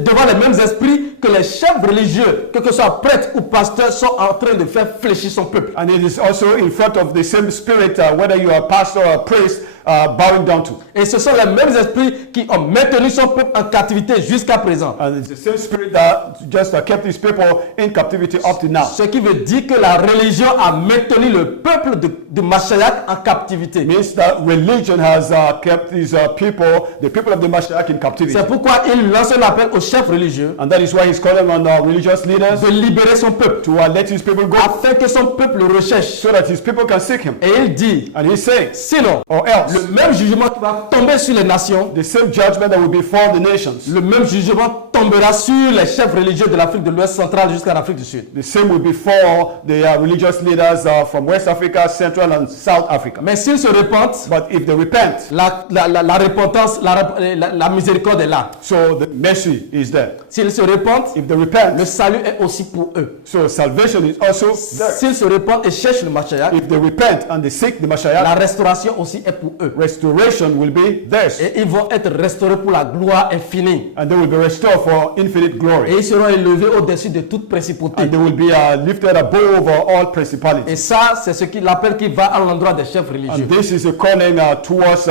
devant les mêmes esprits que les chefs religieux, que ce soit prêtres ou pasteurs, sont en train de faire fléchir son peuple. And it is also in front of the same spirit, whether you are a pastor or a priest, bowing down to. Et ce sont les mêmes esprits qui ont maintenu son peuple en captivité jusqu'à présent. And it's the same spirit that just kept his people in captivity up to now. Ce qui veut dire que la religion a maintenu le peuple de Mashiach en captivité. It means that religion has kept these people, the people of the Mashiach, in captivity. C'est pourquoi il lance un appel aux chefs religieux And that is why he's calling on religious leaders de libérer son peuple to let his people go afin que son peuple le recherche. so that his people can seek him. Et il dit, And he's saying, sinon, or else, le même jugement qui va tomber sur les nations, the same judgment that will befall the nations, le même jugement tombera sur les chefs religieux de l'Afrique de l'Ouest centrale jusqu'à l'Afrique du Sud. the same will befall the religious leaders from West Africa, Central and South Africa. Mais s'ils se repentent, But if they repent, la repentance, la miséricorde est là. so the mercy is there. S'ils se repentent, If they repent, le salut est aussi pour eux. so salvation is also there. S'ils se repentent et cherchent le Mashiach, If they repent and they seek the la Mashiach, restauration aussi est pour eux. restoration will be theirs. Et ils vont être restaurés pour la gloire infinie. And they will be restored for infinite Et glory. ils seront élevés au-dessus de toute principauté. And they will be lifted above all principalities. Et ça, c'est ce qu'il appelle qui va à l'endroit des chefs religieux. And this is a calling towards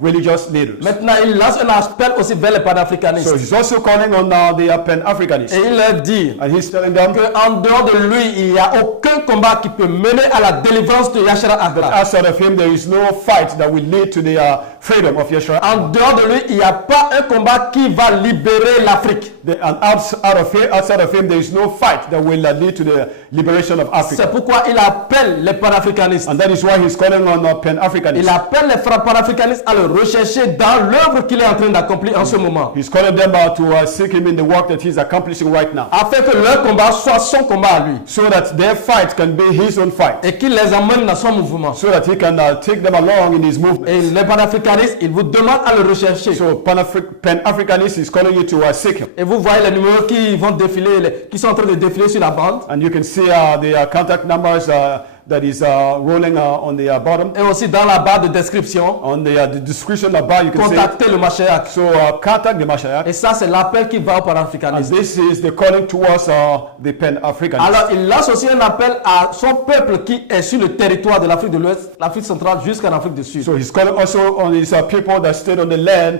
religious leaders. Maintenant, il lance un appel aussi vers les So panafricanistes. he's also calling on the Pan-Africanists. Et il leur dit And he's telling them qu'en dehors de lui, il n'y a aucun combat qui peut mener à la délivrance de Yashara Ahla. outside of him there is no fight that will lead to the freedom of Yeshua. En dehors de lui, il n'y a pas un combat qui va libérer l'Afrique. And outside of him there is no fight that will lead to the liberation of C'est Africa. pourquoi il appelle les panafricanistes. And that is why he's calling on Il Pan-Africanists. appelle les panafricanistes à le rechercher dans l'œuvre qu'il est en train d'accomplir en ce moment. He's calling them to seek him in the work that he's accomplishing right now, Afin que leur combat soit son combat à lui. so that their fight can be his own fight, Et qu'il les emmène dans son mouvement. so that he can take them along in his movement. Et les panafricanistes, ils vous demandent à le rechercher. So Pan-Africanist is calling you to seek him. Et vous voyez les numéros qui vont défiler, qui sont en train de défiler sur la bande. And you can see the contact numbers that is rolling on the bottom. Et aussi dans la barre de description, On the description bar, you can see. contactez le Mashiach. So contact the Mashiach. Et ça, c'est l'appel qui va aux And panafricanistes. this is the calling towards the Pan-Africanists. Alors, il lance aussi un appel à son peuple qui est sur le territoire de l'Afrique de l'Ouest, l'Afrique centrale jusqu'en Afrique du Sud. So he's calling also on his people that stayed on the land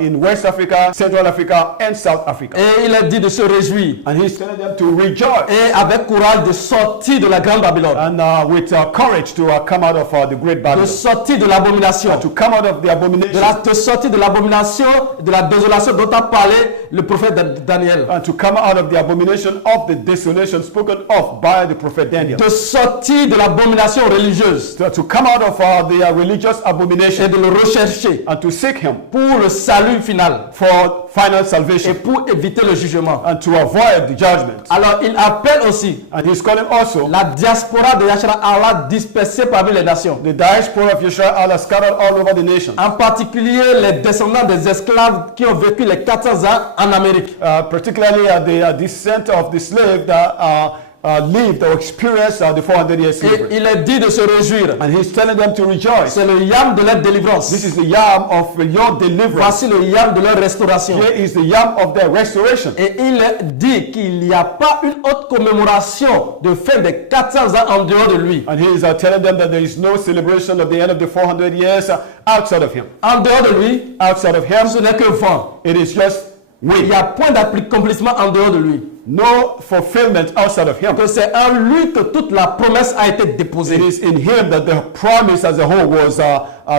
in West Africa, Central Africa, and South Africa. Et il a dit de se réjouir And he's telling them to rejoice et avec courage de sortir de la grande Babylone, and with courage to come out of the great de Babylon, sortir de l'abomination, to come out of the abomination, de sortir de l'abomination, de la désolation dont a parlé le prophète Daniel, and to come out of the abomination of the desolation spoken of by the prophet Daniel, de sortir de l'abomination religieuse to come out of the religious et abomination de le rechercher and to seek him pour le salut final for final et salvation pour éviter le jugement. and to avoid the judgment. Alors il appelle aussi And he's calling also la diaspora de Yashara Allah dispersée parmi les nations, the diaspora of Yeshua Allah scattered all over the nation, en particulier les descendants des esclaves qui ont vécu les 400 ans en Amérique. particularly the descent of the slave that lived or experienced the 400 years Et slavery. il est dit de se réjouir. And he's telling them to rejoice. C'est le yam de leur délivrance. This is the yam of your deliverance. Voici le yam de leur restauration. Here is the yam of their restoration. Et il dit qu'il n'y a pas une autre commémoration de fin des 400 ans en dehors de lui. And he is telling them that there is no celebration of the end of the 400 years outside of him. En dehors de lui, Outside of him, ce n'est que vent. it is just Il wind. n'y a point d'accomplissement en dehors de lui. No fulfillment outside of him. Que c'est en lui que toute la promesse a été It déposée. is in him that the promise as a whole was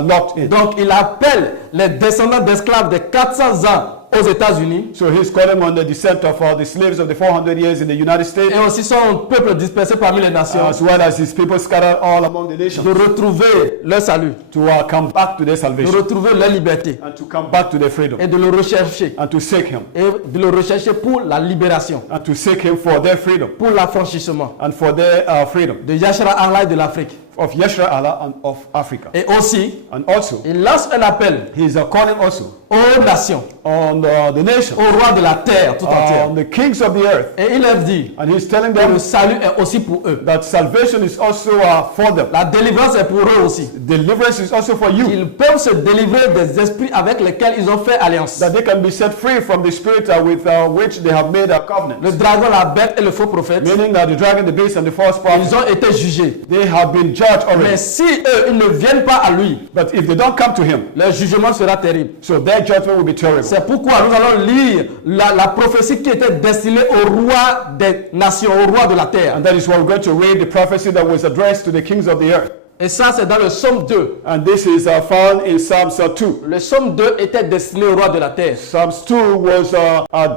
locked in. Donc il appelle les descendants d'esclaves de 400 ans aux États-Unis So he's calling on the descent of the slaves of the 400 years in the United States, et aussi son peuple dispersé parmi les nations as well as his people scattered all among the nations, de retrouver leur salut, to come back to their de salvation retrouver leur liberté and to come back to their freedom et de le rechercher. and to seek him Et de le rechercher pour la libération, and to seek him for their freedom pour l'affranchissement and for their freedom de Yashra Allah de l'Afrique. of Yeshua Allah and of Africa. Et aussi, And also, il lance un appel he is calling also aux nations, on the nation, aux rois de la terre tout entière. on the kings of the earth, Et il leur dit and he's telling que them le salut est aussi pour eux. that salvation is also for them. La délivrance est pour eux aussi. Deliverance is also for you. Ils peuvent se délivrer des esprits avec lesquels ils ont fait alliance. That they can be set free from the spirit with which they have made a covenant. Le dragon, la bête et le faux prophète, Meaning that the dragon, the beast, and the false prophet, ils ont été jugés. they have been judged Mais already. si eux, ils ne viennent pas à lui, But if they don't come to him, leur jugement sera terrible. so their judgment will be terrible. C'est pourquoi nous allons lire la prophétie qui était destinée au roi des nations, au roi de la terre. And that is why we're going to read the prophecy that was addressed to the kings of the earth. Et ça, c'est dans le psaume 2. And this is found in Psalms 2. Le psaume 2 était destiné au roi de la terre. Psalms 2 was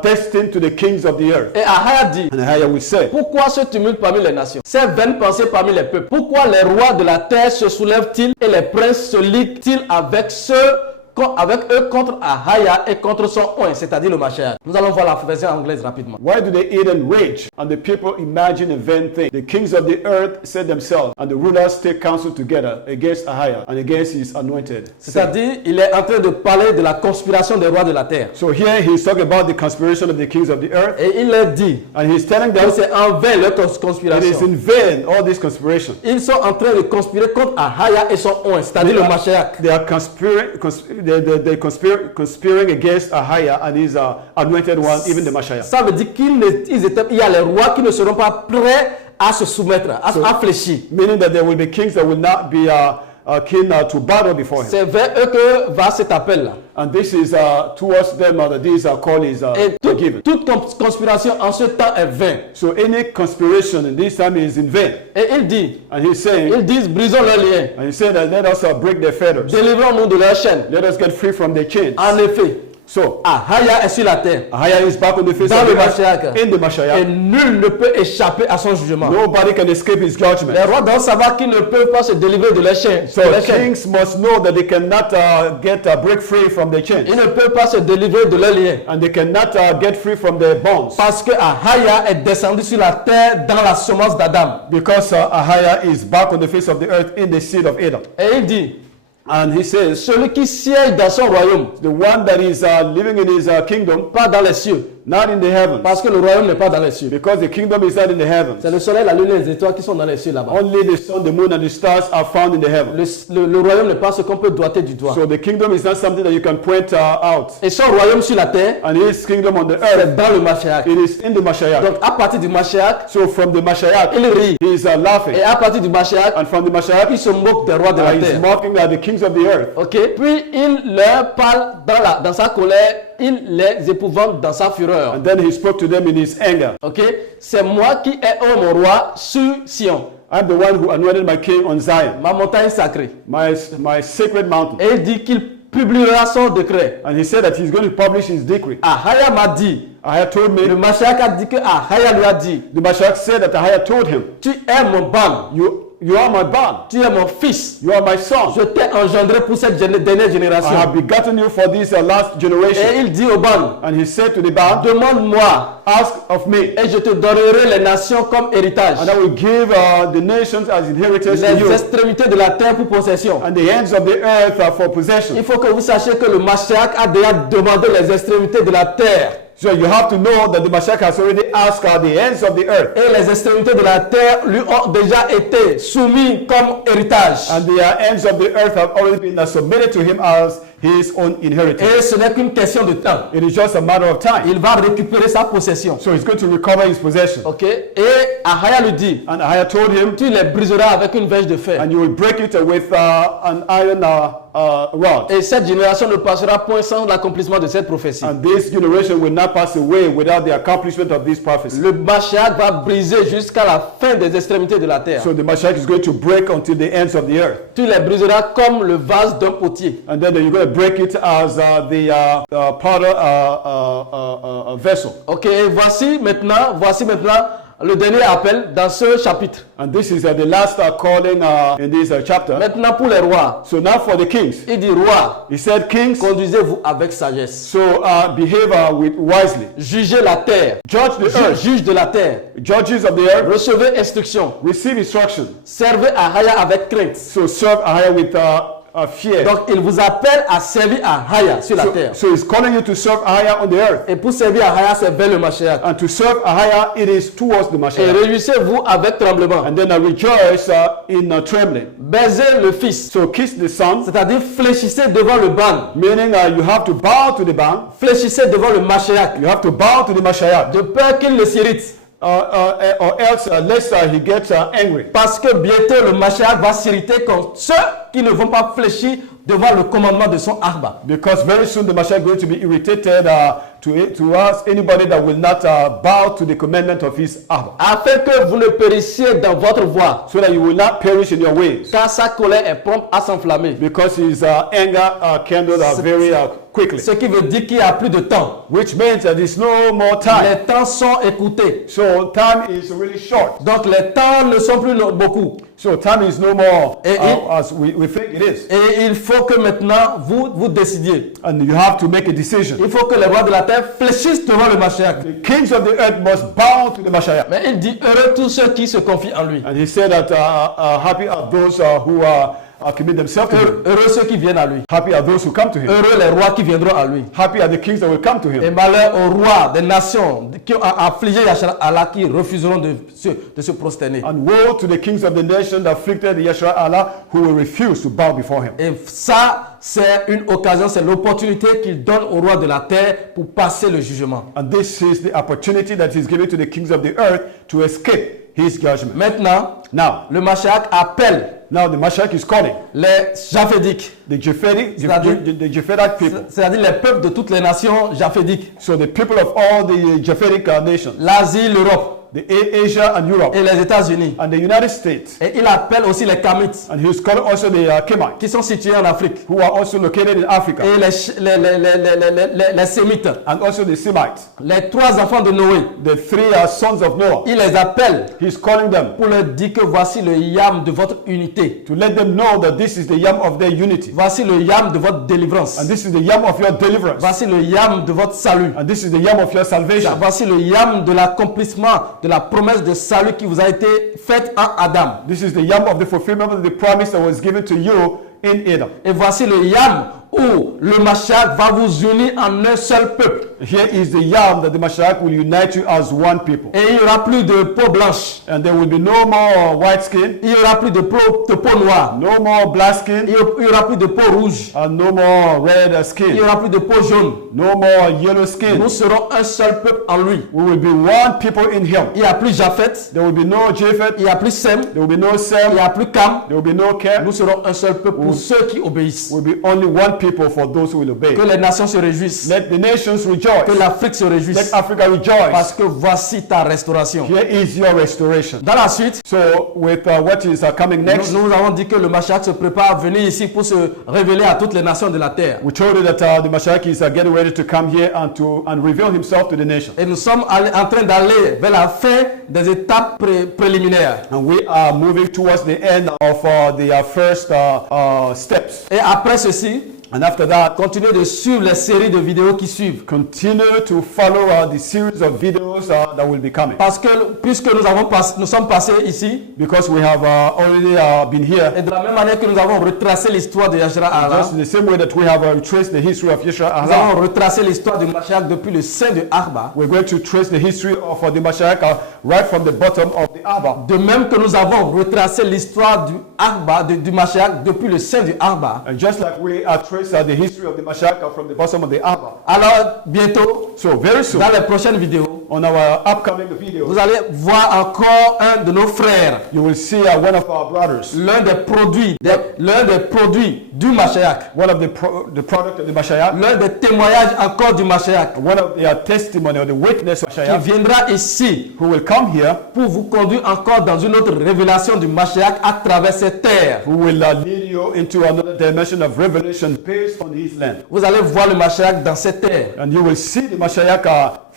destined to the kings of the earth. Et Ahaya dit, And here we say, pourquoi ce tumulte parmi les nations, ces vaines pensées parmi les peuples? Pourquoi les rois de la terre se soulèvent-ils et les princes se liguent-ils avec eux contre Ahaya et contre son oint, c'est-à-dire le Mashiach? Nous allons voir la version anglaise rapidement. why do they eat and rage, and the people imagine a vain thing? The kings of the earth set themselves, and the rulers take counsel together against Ahiah and against his anointed. C'est-à-dire, il est en train de parler de la conspiration des rois de la terre. So here he's talking about the conspiration of the kings of the earth, Et il leur dit and he's telling que them c'est en vain leur it is conspiration. in vain, all this conspiration. Ils sont en train de conspirer contre Ahaya et son oint, c'est-à-dire le Mashiach. They are conspiring against Ahiah and his anointed one, even the Mashiach. Ça veut dire il y a les rois qui ne seront pas prêts à se soumettre, à fléchir. Meaning that there will be kings that will not be keen to battle before him. C'est vers eux que va cet appel-là. And this is towards them that this call is Et given. toute conspiration en ce temps est vain. So any conspiration in this time is in vain. Et il dit, And he's saying, ils disent, brisons leurs liens, and he's saying that let us break their fetters. délivrons-nous de leurs chaînes. Let us get free from their chains. En effet, So Ahaya est sur la terre Ahiah is back on the face dans of le the earth Mashiach. in the Et Mashiach. nul ne peut échapper à son jugement. Nobody can escape his judgment. Les rois doivent savoir qu'ils ne peuvent pas se délivrer de leurs chaînes. So kings must know that they cannot break free from their chains. Ils ne peuvent pas se délivrer de leurs liens. And they cannot get free from their bonds. Parce que Ahaya est descendu sur la terre dans la semence d'Adam. Because Ahiah is back on the face of the earth in the seed of Adam. Et il dit, And he says, celui qui siège dans son royaume, the one that is living in his kingdom, pas dans les cieux. not in the heavens. Parce que le royaume n'est pas dans les cieux. Because the kingdom is not in the heavens. C'est le soleil, la lune et les étoiles qui sont dans les cieux là-bas. Only the sun, the moon, and the stars are found in the heavens. Le royaume n'est pas ce qu'on peut doiter du doigt. So the kingdom is not something that you can point out. Et son royaume sur la terre, And his kingdom on the c'est earth, dans le Mashiach. it is in the Mashiach. Donc à partir du Mashiach, So from the Mashiach, il rit. he is laughing. Et à partir du Mashiach, And from the Mashiach, il se moque des rois de la he is terre. mocking at the kings of the earth. Ok? Puis il leur parle dans sa colère, il les épouvante dans sa fureur. And then he spoke to them in his anger. Ok? C'est moi qui ai mon roi sur Sion, I'm the one who anointed my king on Zion, ma montagne sacrée. my sacred mountain. Et il dit qu'il publiera son décret. And he said that he's going to publish his decree. Ahaya m'a dit, Ahiah told le me, Mashiach a dit que Ahaya lui a dit, the Mashiach said that Ahiah told him, tu es mon ban, you are my bond. tu es mon fils. You are my son. Je t'ai engendré pour cette dernière I génération. have begotten you for this last Et generation. il dit au ban, And he said to the band, demande-moi ask of me, et je te donnerai les nations comme héritage, and I will give the nations as inheritance to les you, extrémités de la terre pour possession. and the ends of the earth for possession. Il faut que vous sachiez que le Mashiach a déjà demandé les extrémités de la terre So you have to know that the Mashiach has already asked the ends of the earth. Et les extrémités de la terre lui ont déjà été soumises comme héritage. And the ends of the earth have already been submitted to him as his own inheritance. Et ce n'est qu'une question de temps. It is just a matter of time. Il va récupérer sa possession. So he's going to recover his possession. Ok. Et Ahaya lui dit, And I told him, tu les briseras avec une verge de fer. and you will break it with an iron rod. Et cette génération ne passera point sans l'accomplissement de cette prophétie. And this generation will not pass away without the accomplishment of this prophecy. Le Mashiach va briser jusqu'à la fin des extrémités de la terre. So the Mashiach is going to break until the ends of the earth. Tu les briseras comme le vase d'un potier. And then you're going to break it as the potter vessel. Ok, et voici maintenant le dernier appel dans ce chapitre. And this is the last calling in this chapter. Maintenant pour les rois, So now for the kings. il dit roi, He said, kings, conduisez-vous avec sagesse. so behave wisely. Jugez la terre. Judge the earth. Juge de la terre. Judges of the earth, Recevez instruction. receive instruction. Servez Ahaya avec crainte. So serve Ahaya with fear. Donc il vous appelle à servir Ahaya sur la terre. So he's calling you to serve Ahaya on the earth. Et pour servir Ahaya, c'est vers le Mashiach. And to serve Ahaya, it is towards the Et Mashiach. réjouissez-vous avec tremblement. And then rejoice in trembling. Baisez le fils. So kiss the son, C'est-à-dire fléchissez devant le ban. meaning you have to bow to the ban. Fléchissez devant le Mashiach. You have to bow to the Mashiach. De peur qu'il ne s'irrite. Or else lest he gets angry. Parce que bientôt le Mashiach va s'irriter contre ceux qui ne vont pas fléchir devant le commandement de son arba. Because very soon the Mashiach is going to be irritated to ask anybody that will not bow to the commandment of his Abba. Afin que vous ne périssiez dans votre voie. So that you will not perish in your ways. Car sa colère est prompte à s'enflammer. Because his anger kindled very quickly. Ce qui veut dire qu'il n'y a plus de temps. Which means that there's no more time. Les temps sont écourtés. So time is really short. Donc les temps ne sont plus beaucoup. So time is no more as we think it is. Et il faut que maintenant vous décidiez. And you have to make a decision. Il faut que les rois de la terre fléchissent devant le Mashiach. The kings of the earth must bow to the Mashiach. Mais il dit heureux tous ceux qui se confient en lui. And he said that happy are those who commit themselves to him. Heureux ceux qui viennent à lui. Happy are those who come to him. Heureux les rois qui viendront à lui. Happy are the kings that will come to Et him. malheur aux rois des nations qui ont affligé Allah, qui refuseront de se prosterner. And woe to the kings of the nation that afflicted Yeshua Allah, who will refuse to bow before him. Et ça, c'est une occasion, c'est l'opportunité qu'il donne aux rois de la terre pour passer le jugement. And this is the opportunity that he's giving to the kings of the earth to escape his judgment. Maintenant, Now le Mashiach appelle the Mashiach is calling les Japhédiques, the Japhetic people. c'est-à-dire les peuples de toutes les nations japhédiques, So the people of all the Japhetic nations, l'Asie, l'Europe Asia and Europe, et les États-Unis. and the United States. Et il appelle aussi les Kamites And he's calling also the Kemites, qui sont situés en Afrique who are also located in Africa, et les Sémites, and also the Semites, les trois enfants de Noé. the three sons of Noah. Il les appelle He's calling them pour leur dire que voici le yam de votre unité. to let them know that this is the yam of their unity, Voici le yam de votre délivrance. and this is the yam of your deliverance, Voici le yam de votre salut. and this is the yam of your salvation. Voici le yam de l'accomplissement de la promesse de salut qui vous a été faite en Adam. This is the yam of the fulfillment of the promise that was given to you in Adam. Et voici le yam où le Mashiach va vous unir en un seul peuple. Here is the yam that the Mashiach will unite you as one people. Et il n'y aura plus de peau blanche. And there will be no more white skin, Il n'y aura plus de peau noire. no more black skin, Il n'y aura plus de peau rouge. and no more red Il n'y skin, aura plus de peau jaune. no more yellow skin. Nous serons un seul peuple en lui. We will be one people in him. Il n'y a plus Japheth. There will be no Japheth, Il n'y a plus Sem. there will be no Il Sem, n'y a plus Cam. there will be no Cam. Nous serons un seul peuple pour ceux qui obéissent. Will be only one people for those who will obey. Que les nations se réjouissent. Let the nations rejoice. Que l'Afrique se Let réjouisse. Africa rejoice. Parce que voici ta restauration. Here is your restoration. Dans la suite, So with what is coming next, nous avons dit que le Mashiach se prépare à venir ici pour se révéler à toutes les nations de la terre. we told you that the Mashiach is getting ready to come here and reveal himself to the nation. Et nous sommes en train d'aller vers la fin des étapes préliminaires. And we are moving towards the end of the first steps. Et après ceci, And after that, continuez de suivre les séries de vidéos qui suivent. continue to follow the series of videos that will be coming. Parce que puisque nous sommes passés ici, Because we have already been here, et de la même manière que nous avons retracé l'histoire de Yashra Allah, just in the same way that we have traced the history of Yeshua nous Allah, avons retracé l'histoire du Mashiach depuis le sein de Arba. we're going to trace the history of the Mashiach right from the bottom of the Arba. De même que nous avons retracé l'histoire du Arba, du Mashiach depuis le sein du Arba. And just like we trace the history of the Mashiach from the bottom of the Arba. Alors bientôt, So very soon, dans les prochaines vidéos, on our upcoming videos, vous allez voir encore un de nos frères, you will see one of our brothers, l'un des produits du Mashiach, one of the product of the Mashiach, l'un des témoignages encore du Mashiach, one of their testimony or the witness of qui Mashiach, viendra ici who will come here, pour vous conduire encore dans une autre révélation du Mashiach à travers cette terre. who will lead you into another dimension of revelation based on his land. Vous allez voir le Mashiach dans cette terre, And you will see the Mashiach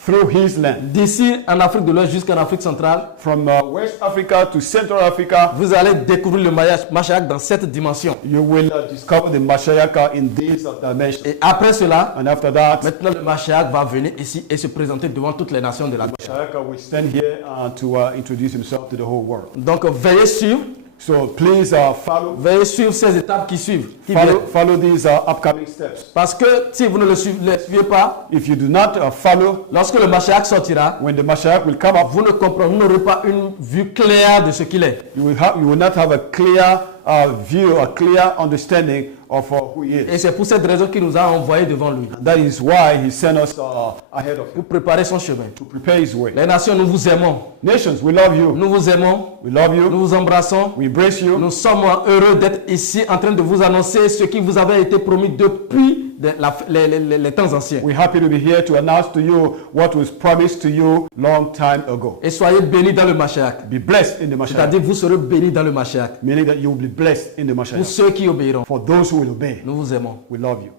through his land. d'ici en Afrique de l'Ouest jusqu'en Afrique centrale. From West Africa to Central Africa, Vous allez découvrir le Mashiach dans cette dimension. you will discover the Mashiach in these dimensions. Et après cela, And after that, maintenant le Mashiach va venir ici et se présenter devant toutes les nations de la terre. Mashiach will stand here to introduce himself to the whole world. Donc veillez suivre So please Veuillez suivre ces étapes qui suivent. Qui viennent. follow these upcoming steps. Parce que si vous ne les suivez pas, If you do not follow, lorsque le Mashiach sortira, when the Mashiach will come up, vous n'aurez pas une vue claire de ce qu'il est. you will not have a clear view, a clear understanding of who he is. Et c'est pour cette raison qu'il nous a envoyés devant lui, That is why he sent us ahead of him pour préparer son chemin. to prepare his way. Les nations, nous vous aimons. Nations, we love you. Nous vous aimons. We love Nous you. vous embrassons. We embrace you. Nous sommes heureux d'être ici en train de vous annoncer ce qui vous avait été promis depuis les temps anciens. We're happy to be here to announce to you what was promised to you long time ago. Et soyez bénis dans le Mashiach. Be blessed in the Mashiach. C'est-à-dire vous serez bénis dans le Mashiach. Meaning that you will be blessed in the Pour Mashiach. ceux qui obéiront. For those who will obey, Nous vous aimons. we love you.